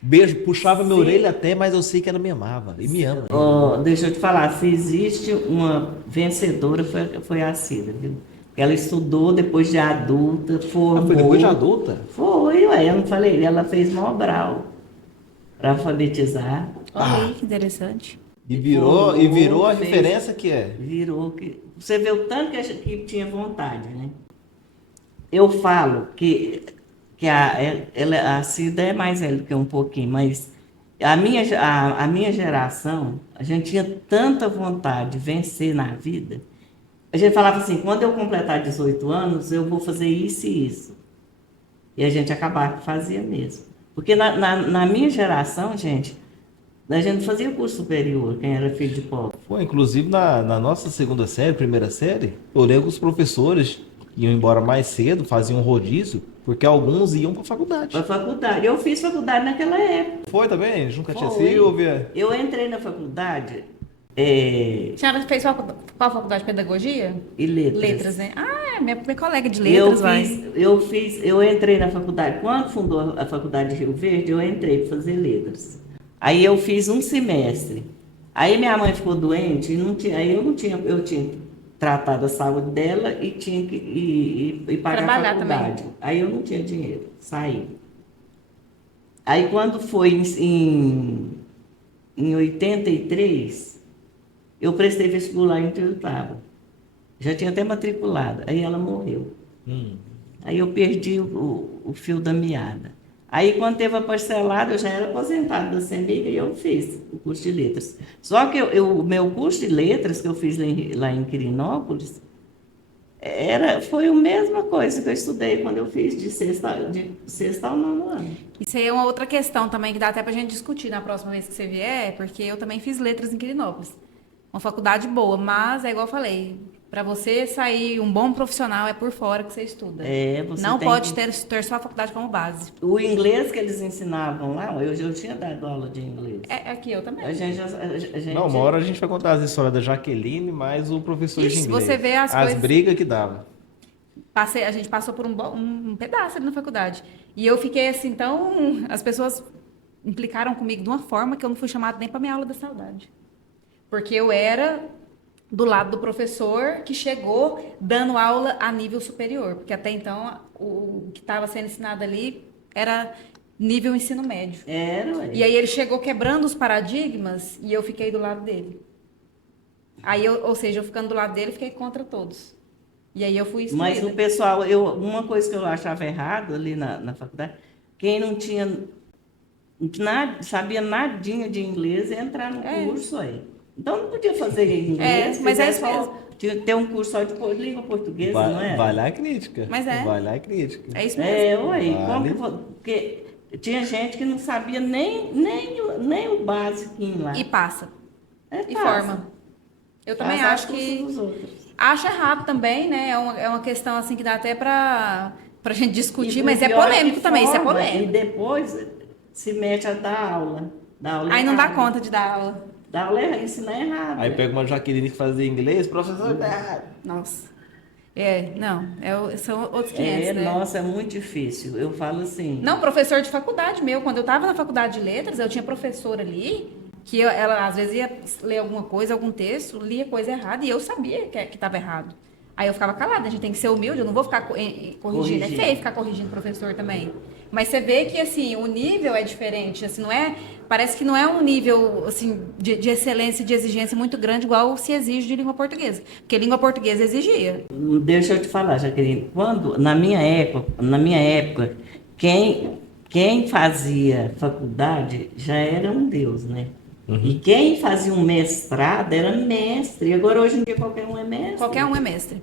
beijo, puxava minha Sim. orelha até, mas eu sei que ela me amava e me ama. Ó, deixa eu te falar, se existe uma vencedora, foi a Cida, viu? Ela estudou depois de adulta, formou. Foi depois de adulta? Foi, ué, eu não falei, ela fez Mobral para alfabetizar. Olha aí, que interessante. E virou a Fez. referência que é. Virou que. Você vê o tanto que tinha vontade, né? Eu falo que a Cida é mais velha do que um pouquinho, mas a minha geração, a gente tinha tanta vontade de vencer na vida. A gente falava assim, quando eu completar 18 anos, eu vou fazer isso e isso. E a gente acabava que fazia mesmo. Porque na minha geração, gente, a gente não fazia curso superior, quem era filho de pobre. Pô, inclusive na nossa segunda série, primeira série, eu lembro que os professores iam embora mais cedo, faziam um rodízio, porque alguns iam para faculdade. Para faculdade. Eu fiz faculdade naquela época. Foi também? Junto com a tia Foi. Silvia? Eu entrei na faculdade A senhora fez qual faculdade de pedagogia? e letras. Letras, né? Ah, minha colega de letras, vai. Eu entrei na faculdade. Quando fundou a faculdade de Rio Verde, eu entrei para fazer letras. Aí eu fiz um semestre. Aí minha mãe ficou doente e não tinha, aí eu tinha tratado a saúde dela e tinha que ir pagar a Trabalhar faculdade. Aí eu não tinha dinheiro, saí. Aí quando foi em 83, eu prestei vestibular em Tuiutaba. Já tinha até matriculado. Aí ela morreu. Aí eu perdi o fio da meada. Aí, quando teve a parcelada, eu já era aposentado da CEMIG e eu fiz o curso de letras. Só que o meu curso de letras, que eu fiz lá em Quirinópolis, foi a mesma coisa que eu estudei quando eu fiz de sexta ao nono ano. Isso aí é uma outra questão também que dá até pra gente discutir na próxima vez que você vier, porque eu também fiz letras em Quirinópolis. Uma faculdade boa, mas é igual eu falei, para você sair um bom profissional é por fora que você estuda. Você Não tem pode que- ter só a faculdade como base. O inglês que eles ensinavam lá, eu tinha dado aula de inglês. É aqui eu também. A gente Não, uma hora a gente vai contar as histórias da Jaqueline, mais o professor de Ixi, inglês. você vê as coisas- brigas que dava. A gente passou por um pedaço ali na faculdade. E eu fiquei assim, então, as pessoas implicaram comigo de uma forma que eu não fui chamada nem para minha aula da saudade. Porque eu era do lado do professor que chegou dando aula a nível superior. Porque até então, o que estava sendo ensinado ali era nível ensino médio. Ué. E aí ele chegou quebrando os paradigmas e eu fiquei do lado dele. Aí, ou seja, eu ficando do lado dele, fiquei contra todos. E aí eu fui Mas excluída. o pessoal, uma coisa que eu achava errado ali na faculdade, quem não tinha sabia nadinha de inglês ia entrar no curso aí. Então não podia fazer inglês, mas é isso só, mesmo. tinha que ter um curso só de língua portuguesa, não é? Vai lá a crítica. Mas é. Vai lá a crítica. É isso mesmo. Ué, Vale. como que porque tinha gente que não sabia nem o basiquinho lá. E passa. E passa. forma. Eu também Passa acho a custa que... dos outros. Acho errado também, né? É uma questão assim que dá até pra gente discutir, E mas o é pior polêmico que também, isso é forma, polêmico. E depois se mete a dar aula. Aí não dá errada. conta de dar aula. Dar aula errada, ensinar errado. Aí pega uma Jaqueline que fazia inglês, professor, tá errado. Nossa. São outros 500, né? Nossa, é muito difícil. Eu falo assim. Não, professor de faculdade meu. Quando eu estava na faculdade de letras, eu tinha professora ali que ela às vezes ia ler alguma coisa, algum texto, lia coisa errada e eu sabia que estava errado. Aí eu ficava calada, a gente tem que ser humilde, eu não vou ficar corrigindo. É feio ficar corrigindo o professor também. Mas você vê que assim, o nível é diferente, assim, parece que não é um nível assim, de excelência, de exigência muito grande, igual se exige de língua portuguesa. Porque língua portuguesa exigia. Deixa eu te falar, Jaqueline. Na minha época, quem fazia faculdade já era um Deus, né? E quem fazia um mestrado era mestre. E agora, hoje em dia, qualquer um é mestre. Qualquer um é mestre.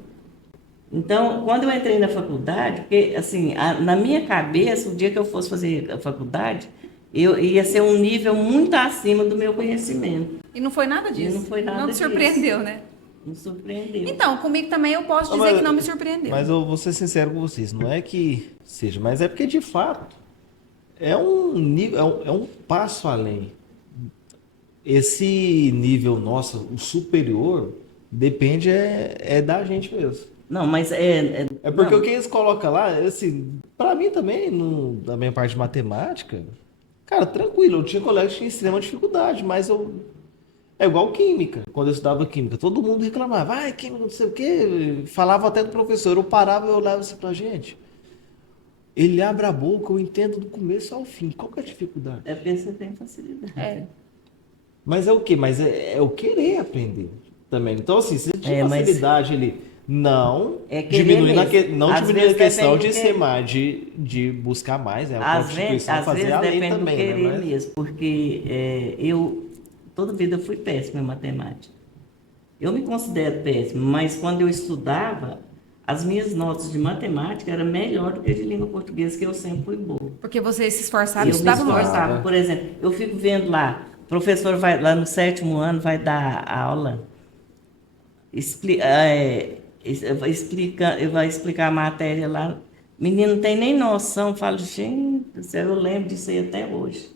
Então, quando eu entrei na faculdade, porque, assim, na minha cabeça, o dia que eu fosse fazer a faculdade, eu ia ser um nível muito acima do meu conhecimento. E não foi nada disso. E não foi nada Não te disso. surpreendeu, né? Me surpreendeu. Então, comigo também eu posso dizer que não me surpreendeu. Mas eu vou ser sincero com vocês, não é que seja, mas é porque de fato é um nível, é um passo além. Esse nível nosso, o superior, depende da gente mesmo. Não, mas É porque não. o que eles colocam lá, assim, pra mim também, da minha parte de matemática, cara, tranquilo, eu tinha colegas que tinham extrema dificuldade, mas é igual química, quando eu estudava química, todo mundo reclamava, vai, química, não sei o quê, falava até do professor, eu parava e eu olhava assim pra gente. Ele abre a boca, eu entendo do começo ao fim, qual que é a dificuldade? É porque você tem facilidade. É. Mas é o quê? Mas é o querer aprender também. Então, assim, se tinha É, mas- facilidade, ele não É querer diminuindo mesmo. não Às diminuindo a vezes questão depende de do ser que- mais, de buscar mais, né? A Às vezes, Constituição às fazer vezes a lei depende também, do querer né? Mas- mesmo, porque eu, toda vida, fui péssima em matemática. Eu me considero péssima, mas quando eu estudava, as minhas notas de matemática eram melhor do que a de língua portuguesa, que eu sempre fui boa. Porque você se esforçava Eu e me estudava muito. esforçava. Por exemplo, eu fico vendo lá, o professor vai lá no 7º ano, vai dar aula, vai explicar a matéria lá. Menino não tem nem noção, falo, gente, do céu, eu lembro disso aí até hoje.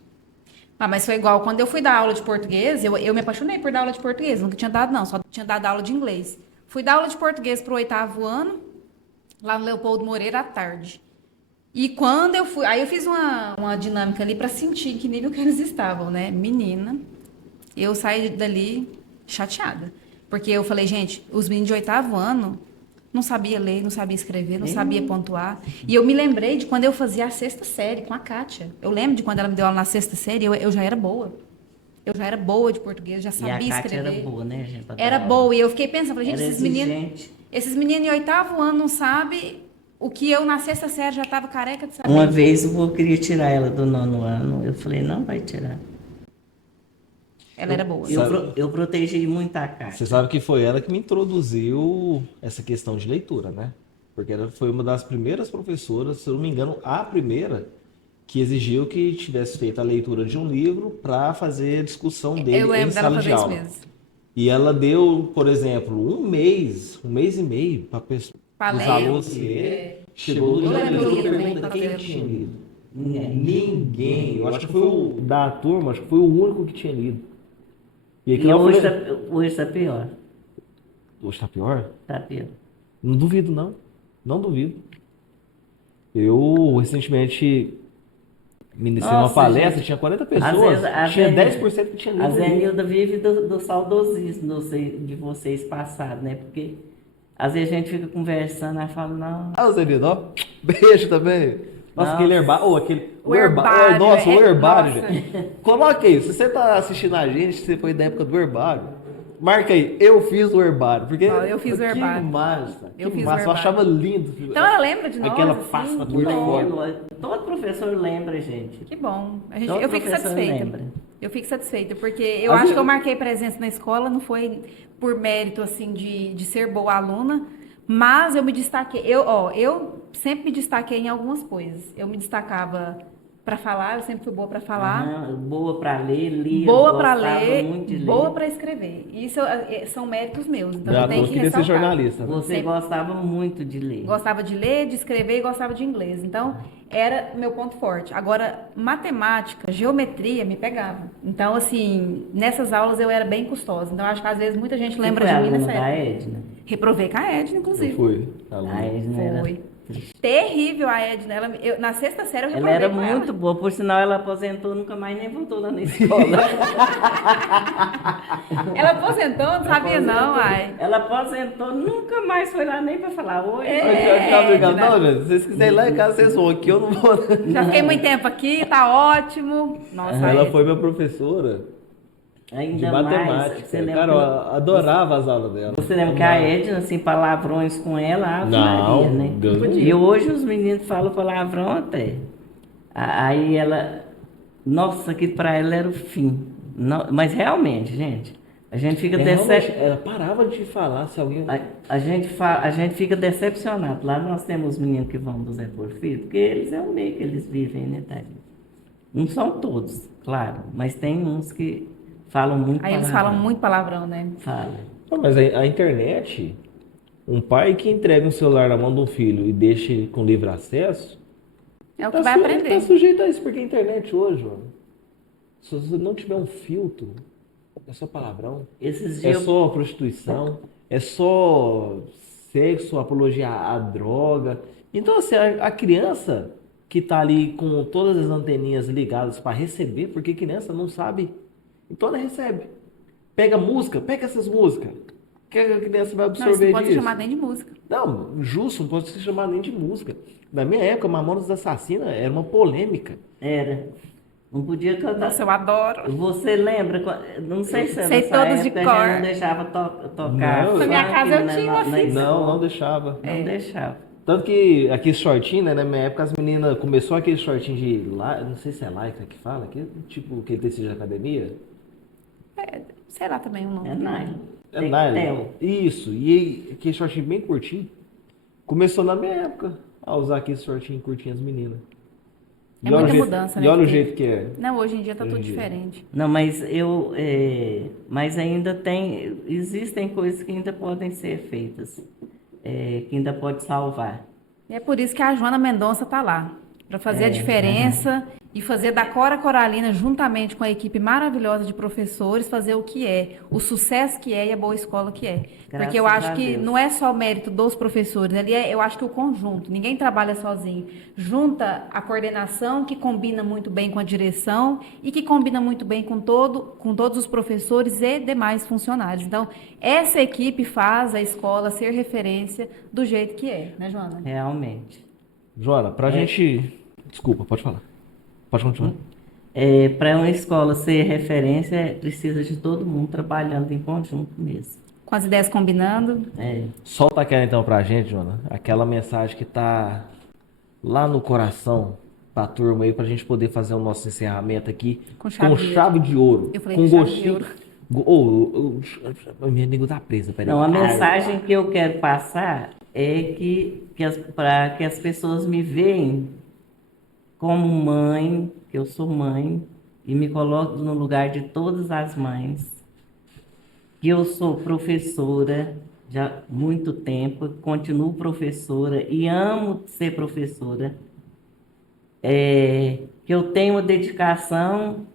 Ah, mas foi igual quando eu fui dar aula de português, eu me apaixonei por dar aula de português, nunca tinha dado não, só tinha dado aula de inglês. Fui dar aula de português pro 8º ano, lá no Leopoldo Moreira à tarde. E quando eu fui, aí eu fiz uma dinâmica ali para sentir em que nível que eles estavam, né? Menina, eu saí dali chateada, porque eu falei, gente, os meninos de 8º ano não sabia ler, não sabia escrever, não sabia pontuar. E eu me lembrei de quando eu fazia a 6ª série com a Kátia. Eu lembro de quando ela me deu aula na 6ª série, eu já era boa. Eu já era boa de português, já E a sabia Kátia escrever. era boa, né, gente? pra dar Era aula. boa. E eu fiquei pensando, falei, gente, Era exigente. esses meninos em 8º ano não sabem o que eu na 6ª série já estava careca de saber. Uma vez o vô queria tirar ela do 9º ano, eu falei, não vai tirar. Ela era boa. Eu protegi muito a Kátia. Você sabe que foi ela que me introduziu essa questão de leitura, né? Porque ela foi uma das primeiras professoras, se eu não me engano, a primeira que exigiu que tivesse feito a leitura de um livro para fazer a discussão dele Eu em lembro dela sala de fazer isso aula. mesmo. E ela deu, por exemplo, um mês e meio para Pra os ler, alunos ler. Chegou no Eu dia lembro da do livro pergunta, também, quem pra tinha ler. lido? Ninguém. Eu acho que foi o da turma, acho que foi o único que tinha lido. E aqui E eu hoje falei, hoje tá pior. hoje tá pior? Tá pior. Não duvido, não. Não duvido. Eu recentemente ministrei uma Nossa, palestra, gente. tinha 40 Às pessoas, vezes, a tinha Zenilda- 10% que tinha lido. A o livro. Zenilda vive do saudosismo de vocês passados, né? Porque às vezes a gente fica conversando, ela fala, não. Ah, Zenildo, ó, beijo também. Nossa, Nossa. aquele herbário, aquele... O herbário, nossa, o herbário, nossa. gente. Coloca aí, se você tá assistindo a gente, se você foi da época do herbário, marca aí, eu fiz o herbário, porque... Ó, eu fiz o herbário. Que massa, Eu que fiz o massa, eu herbário. achava lindo. Então ela lembra de nós, Aquela assim? pasta Que muito bom. forte. Todo professor lembra, gente. Que bom. Todo Eu fico professor satisfeita. lembra. Eu fico satisfeita, porque eu Às acho que vezes- eu marquei presença na escola, não foi por mérito, assim, de ser boa aluna, mas eu me destaquei. Eu sempre me destaquei em algumas coisas. Eu me destacava para falar, eu sempre fui boa para falar. Aham, boa para ler, lia, Boa para gostava ler, muito de ler. boa para escrever. Isso são méritos meus, então eu Eu tenho que queria ser ressaltar. jornalista. Você gostava muito de ler. Gostava de ler, de escrever e gostava de inglês. Então, era meu ponto forte. Agora, matemática, geometria me pegava. Então, assim, nessas aulas eu era bem custosa. Então, acho que às vezes muita gente lembra Você de foi mim aluna nessa da época. Edna? Reprovei com a Edna, Eu inclusive. fui. A Edna era... Foi. Terrível a Edna. Na 6ª série eu Ela reprovei era com muito boa, por sinal ela aposentou, nunca mais nem voltou lá na escola. Ela aposentou, não sabia não, ai. Ela aposentou, nunca mais foi lá nem para falar oi. Não, gente, se vocês quiserem ir lá em casa, vocês vão. Aqui eu não vou. Já fiquei muito tempo aqui, tá ótimo. Nossa, a Ela Edna. foi minha professora de Ainda matemática. mais, você lembra, Cara, eu adorava as aulas dela. você lembra que a Edna, assim, palavrões com ela, Ave Não, Maria, né? Deus me E livre. hoje os meninos falam palavrão até. Aí ela, nossa, aquilo para ela era o fim. Mas realmente, gente, A gente fica Realmente, ela parava de falar se alguém... a gente fica decepcionado. Lá nós temos meninos que vão do Zé Porfírio, porque eles é o meio que eles vivem, né, Thaís? Não são todos, claro, mas tem uns que falam muito Aí eles palavrão. falam muito palavrão, né? Falam. Não, mas a internet, um pai que entrega um celular na mão de um filho e deixa ele com livre acesso, É o que vai aprender. tá sujeito a isso, porque a internet hoje, mano, se você não tiver um filtro, é só palavrão, Esses é dias só prostituição, é só sexo, apologia à droga. Então, assim, a criança que tá ali com todas as anteninhas ligadas para receber, porque criança não sabe, então ela recebe. Pega música, pega essas músicas. O que a criança vai Não, isso absorver não pode ser disso? chamado nem de música. Não, justo, não pode ser chamado nem de música. Na minha época, Mamonas Assassina era uma polêmica. era. Não podia cantar. Nossa, eu adoro. Você lembra? Não sei se Sei na sua todos de época a gente cor. não deixava tocar. Não, na minha funk, casa eu né, tinha uma fita. Não deixava. Não deixava. Tanto que aquele shortinho, né? Na minha época as meninas começou aquele shortinho de lá, não sei se é lycra que fala, que tipo aquele tecido de academia. Sei lá também o nome. É nylon. É Tectel. nylon. Isso, e aquele shortinho bem curtinho. Começou na minha época a usar aquele shortinho curtinho as meninas. É E olha muita o jeito, mudança, e né, olha o que jeito que é. Não, hoje em dia tá Hoje tudo em dia. diferente. Não, mas ainda existem coisas que ainda podem ser feitas, que ainda pode salvar. E é por isso que a Joana Mendonça tá lá. Para fazer a diferença e fazer da Cora Coralina, juntamente com a equipe maravilhosa de professores, fazer o que é, o sucesso que é e a boa escola que é. Graças Porque eu acho a que Deus. não é só o mérito dos professores, ali eu acho que o conjunto, ninguém trabalha sozinho. Junta a coordenação, que combina muito bem com a direção e que combina muito bem com todos os professores e demais funcionários. Então, essa equipe faz a escola ser referência do jeito que é, né, Joana? Realmente. Joana, pra gente. Desculpa, pode falar. Pode continuar. Para uma escola ser referência, precisa de todo mundo trabalhando em conjunto mesmo. Com as ideias combinando. Solta aquela então pra gente, Joana. Aquela mensagem que tá lá no coração pra turma aí, pra gente poder fazer o nosso encerramento aqui Com chave de chave de ouro. Eu falei com chave de gostinho. ouro. A minha língua tá presa, peraí. Não, a mensagem que eu quero passar é para que as pessoas me veem como mãe, que eu sou mãe, e me coloco no lugar de todas as mães, que eu sou professora já há muito tempo, continuo professora e amo ser professora, que eu tenho uma dedicação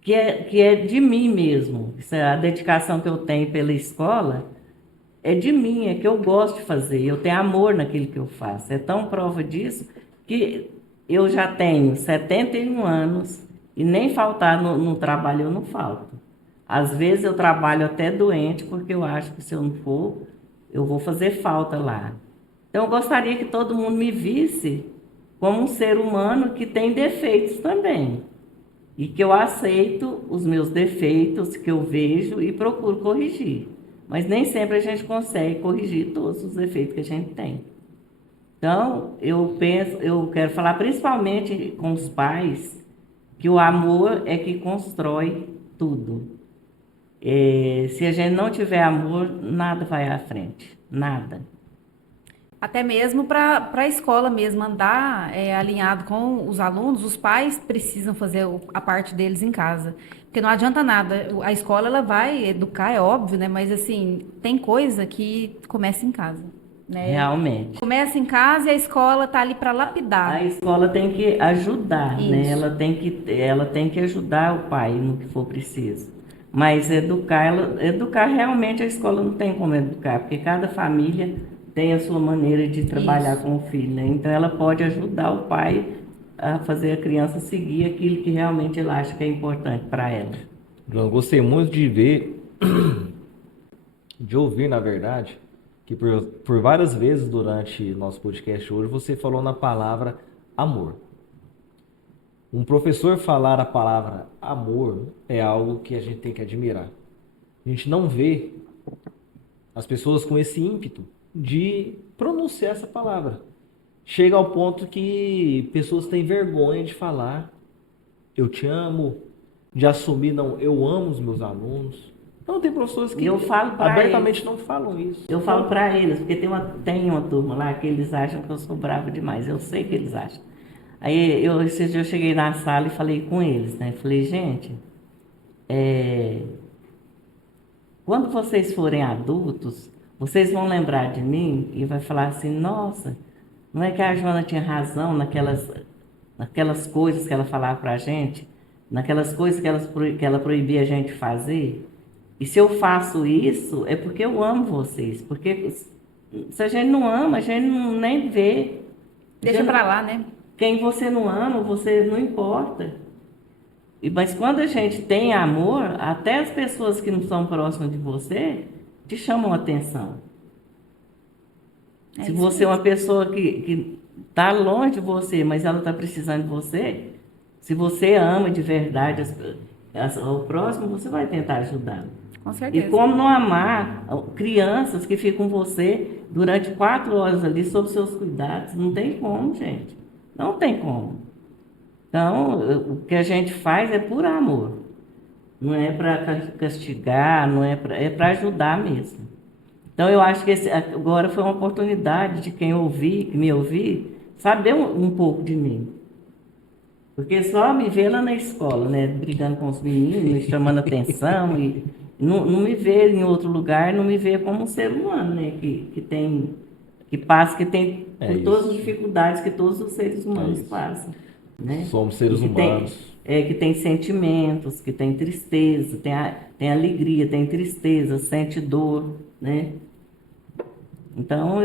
que é de mim mesmo. A dedicação que eu tenho pela escola é de mim, é que eu gosto de fazer, eu tenho amor naquilo que eu faço. É tão prova disso que eu já tenho 71 anos e nem faltar no trabalho eu não falto. Às vezes eu trabalho até doente, porque eu acho que se eu não for, eu vou fazer falta lá. Então eu gostaria que todo mundo me visse como um ser humano que tem defeitos também. E que eu aceito os meus defeitos que eu vejo e procuro corrigir. Mas nem sempre a gente consegue corrigir todos os defeitos que a gente tem. Então, eu quero falar principalmente com os pais que o amor é que constrói tudo. Se a gente não tiver amor, nada vai à frente, nada. Até mesmo para a escola mesmo andar alinhado com os alunos, os pais precisam fazer a parte deles em casa. Porque não adianta nada, a escola ela vai educar, é óbvio, né? Mas assim, tem coisa que começa em casa. Né? Realmente. Começa em casa e a escola está ali para lapidar. A escola tem que ajudar, né? Isso. Ela tem que ajudar o pai no que for preciso. Mas educar realmente a escola não tem como educar, porque cada família tem a sua maneira de trabalhar Isso. com o filho, né? Então ela pode ajudar o pai a fazer a criança seguir aquilo que realmente ele acha que é importante para ela. Eu gostei muito de ver, de ouvir, na verdade, que por várias vezes durante nosso podcast hoje você falou na palavra amor. Um professor falar a palavra amor é algo que a gente tem que admirar. A gente não vê as pessoas com esse ímpeto de pronunciar essa palavra. Chega ao ponto que pessoas têm vergonha de falar eu te amo, de assumir, não, eu amo os meus alunos. Não, tem professores que Eu falo pra abertamente não falam isso. Eu falo para eles, porque tem uma turma lá que eles acham que eu sou brava demais. Eu sei que eles acham. Aí esses dias eu cheguei na sala e falei com eles, né? Falei, gente, quando vocês forem adultos, vocês vão lembrar de mim e vai falar assim, nossa, não é que a Joana tinha razão naquelas coisas que ela falava pra gente, naquelas coisas que ela proibia a gente fazer? E se eu faço isso, é porque eu amo vocês. Porque se a gente não ama, a gente não, nem vê. Deixa pra lá, né? Quem você não ama, você não importa. Mas quando a gente tem amor, até as pessoas que não são próximas de você te chamam a atenção. É Se isso você é mesmo. uma pessoa que está longe de você, mas ela está precisando de você, se você ama de verdade o próximo, você vai tentar ajudá-lo. Com E certeza. como não amar crianças que ficam com você durante 4 horas ali sob seus cuidados? Não tem como, gente. Não tem como. Então, o que a gente faz é por amor. Não é para castigar, não é para ajudar mesmo. Então, eu acho que agora foi uma oportunidade de quem me ouvir, saber um pouco de mim. Porque só me vê lá na escola, né? Brigando com os meninos, chamando atenção, e não me vê em outro lugar, não me vê como um ser humano, né? Que passa, que tem É por todas isso. as dificuldades que todos os seres humanos isso. passam, né? Somos seres E que humanos. que tem sentimentos, que tem tristeza, tem alegria, tem tristeza, sente dor, né? Então,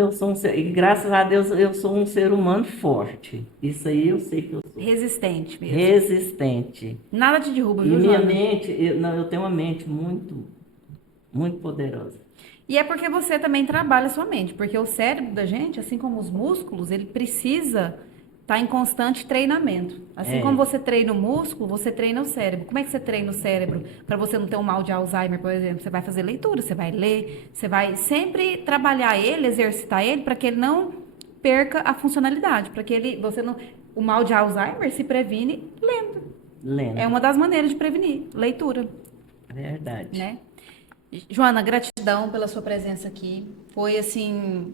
e graças a Deus eu sou um ser humano forte. Isso aí eu sei que eu sou. Resistente mesmo. Resistente. Nada te derruba, E viu, minha Joana? mente, eu tenho uma mente muito, muito poderosa. E é porque você também trabalha a sua mente, porque o cérebro da gente, assim como os músculos, ele precisa estar em constante treinamento. Assim É. como você treina o músculo, você treina o cérebro. Como é que você treina o cérebro para você não ter um mal de Alzheimer, por exemplo? Você vai fazer leitura, você vai ler, você vai sempre trabalhar ele, exercitar ele para que ele não perca a funcionalidade, para que você não, o mal de Alzheimer se previne lendo. Lendo. É uma das maneiras de prevenir, leitura, Verdade. né? Joana, gratidão pela sua presença aqui. Foi assim,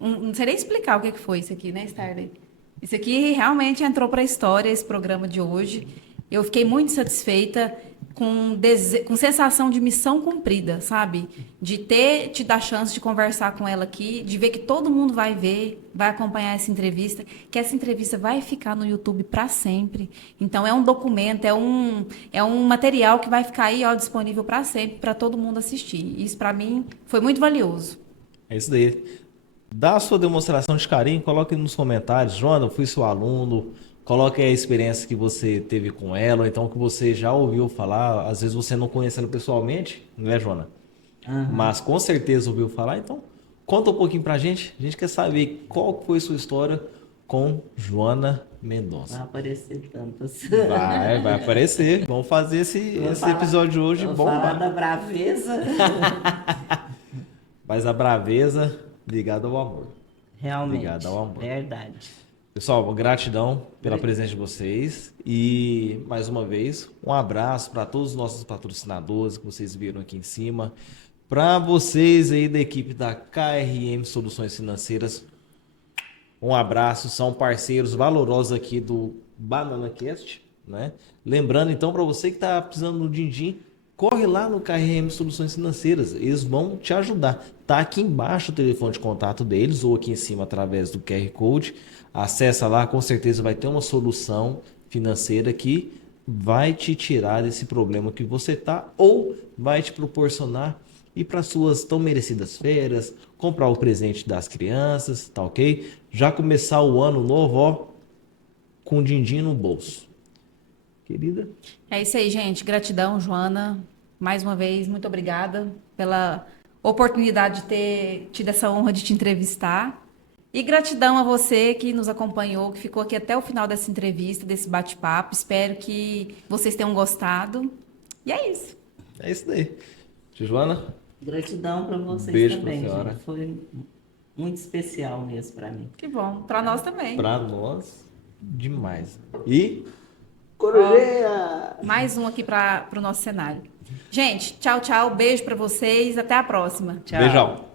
não sei nem explicar o que foi isso aqui, né, Starley? Isso aqui realmente entrou para a história, esse programa de hoje. Eu fiquei muito satisfeita com sensação de missão cumprida, sabe? De ter tido a chance de conversar com ela aqui, de ver que todo mundo vai ver, vai acompanhar essa entrevista, que essa entrevista vai ficar no YouTube para sempre. Então é um documento, é um material que vai ficar aí, ó, disponível para sempre, para todo mundo assistir. Isso para mim foi muito valioso. É isso daí. Dá a sua demonstração de carinho, coloque nos comentários. Joana, eu fui seu aluno. Coloque a experiência que você teve com ela, ou então que você já ouviu falar. Às vezes você não conhece ela pessoalmente, não é, Joana? Mas com certeza ouviu falar. Então, conta um pouquinho pra gente. A gente quer saber qual foi sua história com Joana Mendonça. Vai aparecer tantas. Vai aparecer. Vamos fazer esse episódio hoje Vou bom. falar da braveza. Mas a braveza ligada ao amor. Realmente. Ligada ao amor. Verdade. Pessoal, gratidão pela presença de vocês e, mais uma vez, um abraço para todos os nossos patrocinadores que vocês viram aqui em cima, para vocês aí da equipe da KRM Soluções Financeiras, um abraço, são parceiros valorosos aqui do BananaCast, né? Lembrando, então, para você que está precisando do din-din, corre lá no KRM Soluções Financeiras, eles vão te ajudar. Tá aqui embaixo o telefone de contato deles ou aqui em cima através do QR Code. Acessa lá, com certeza vai ter uma solução financeira que vai te tirar desse problema que você tá ou vai te proporcionar ir para suas tão merecidas férias, comprar o presente das crianças, tá ok? Já começar o ano novo, ó, com din-din no bolso. Querida? É isso aí, gente. Gratidão, Joana. Mais uma vez, muito obrigada pela oportunidade de ter tido essa honra de te entrevistar. E gratidão a você que nos acompanhou, que ficou aqui até o final dessa entrevista, desse bate-papo. Espero que vocês tenham gostado. E é isso. É isso daí. Joana? Gratidão para vocês Beijo também, pra senhora. gente. Foi muito especial mesmo para mim. Que bom. Para nós também. Para nós, demais. E Corujinha! Mais um aqui para o nosso cenário. Gente, tchau, tchau. Beijo para vocês. Até a próxima. Tchau. Beijão.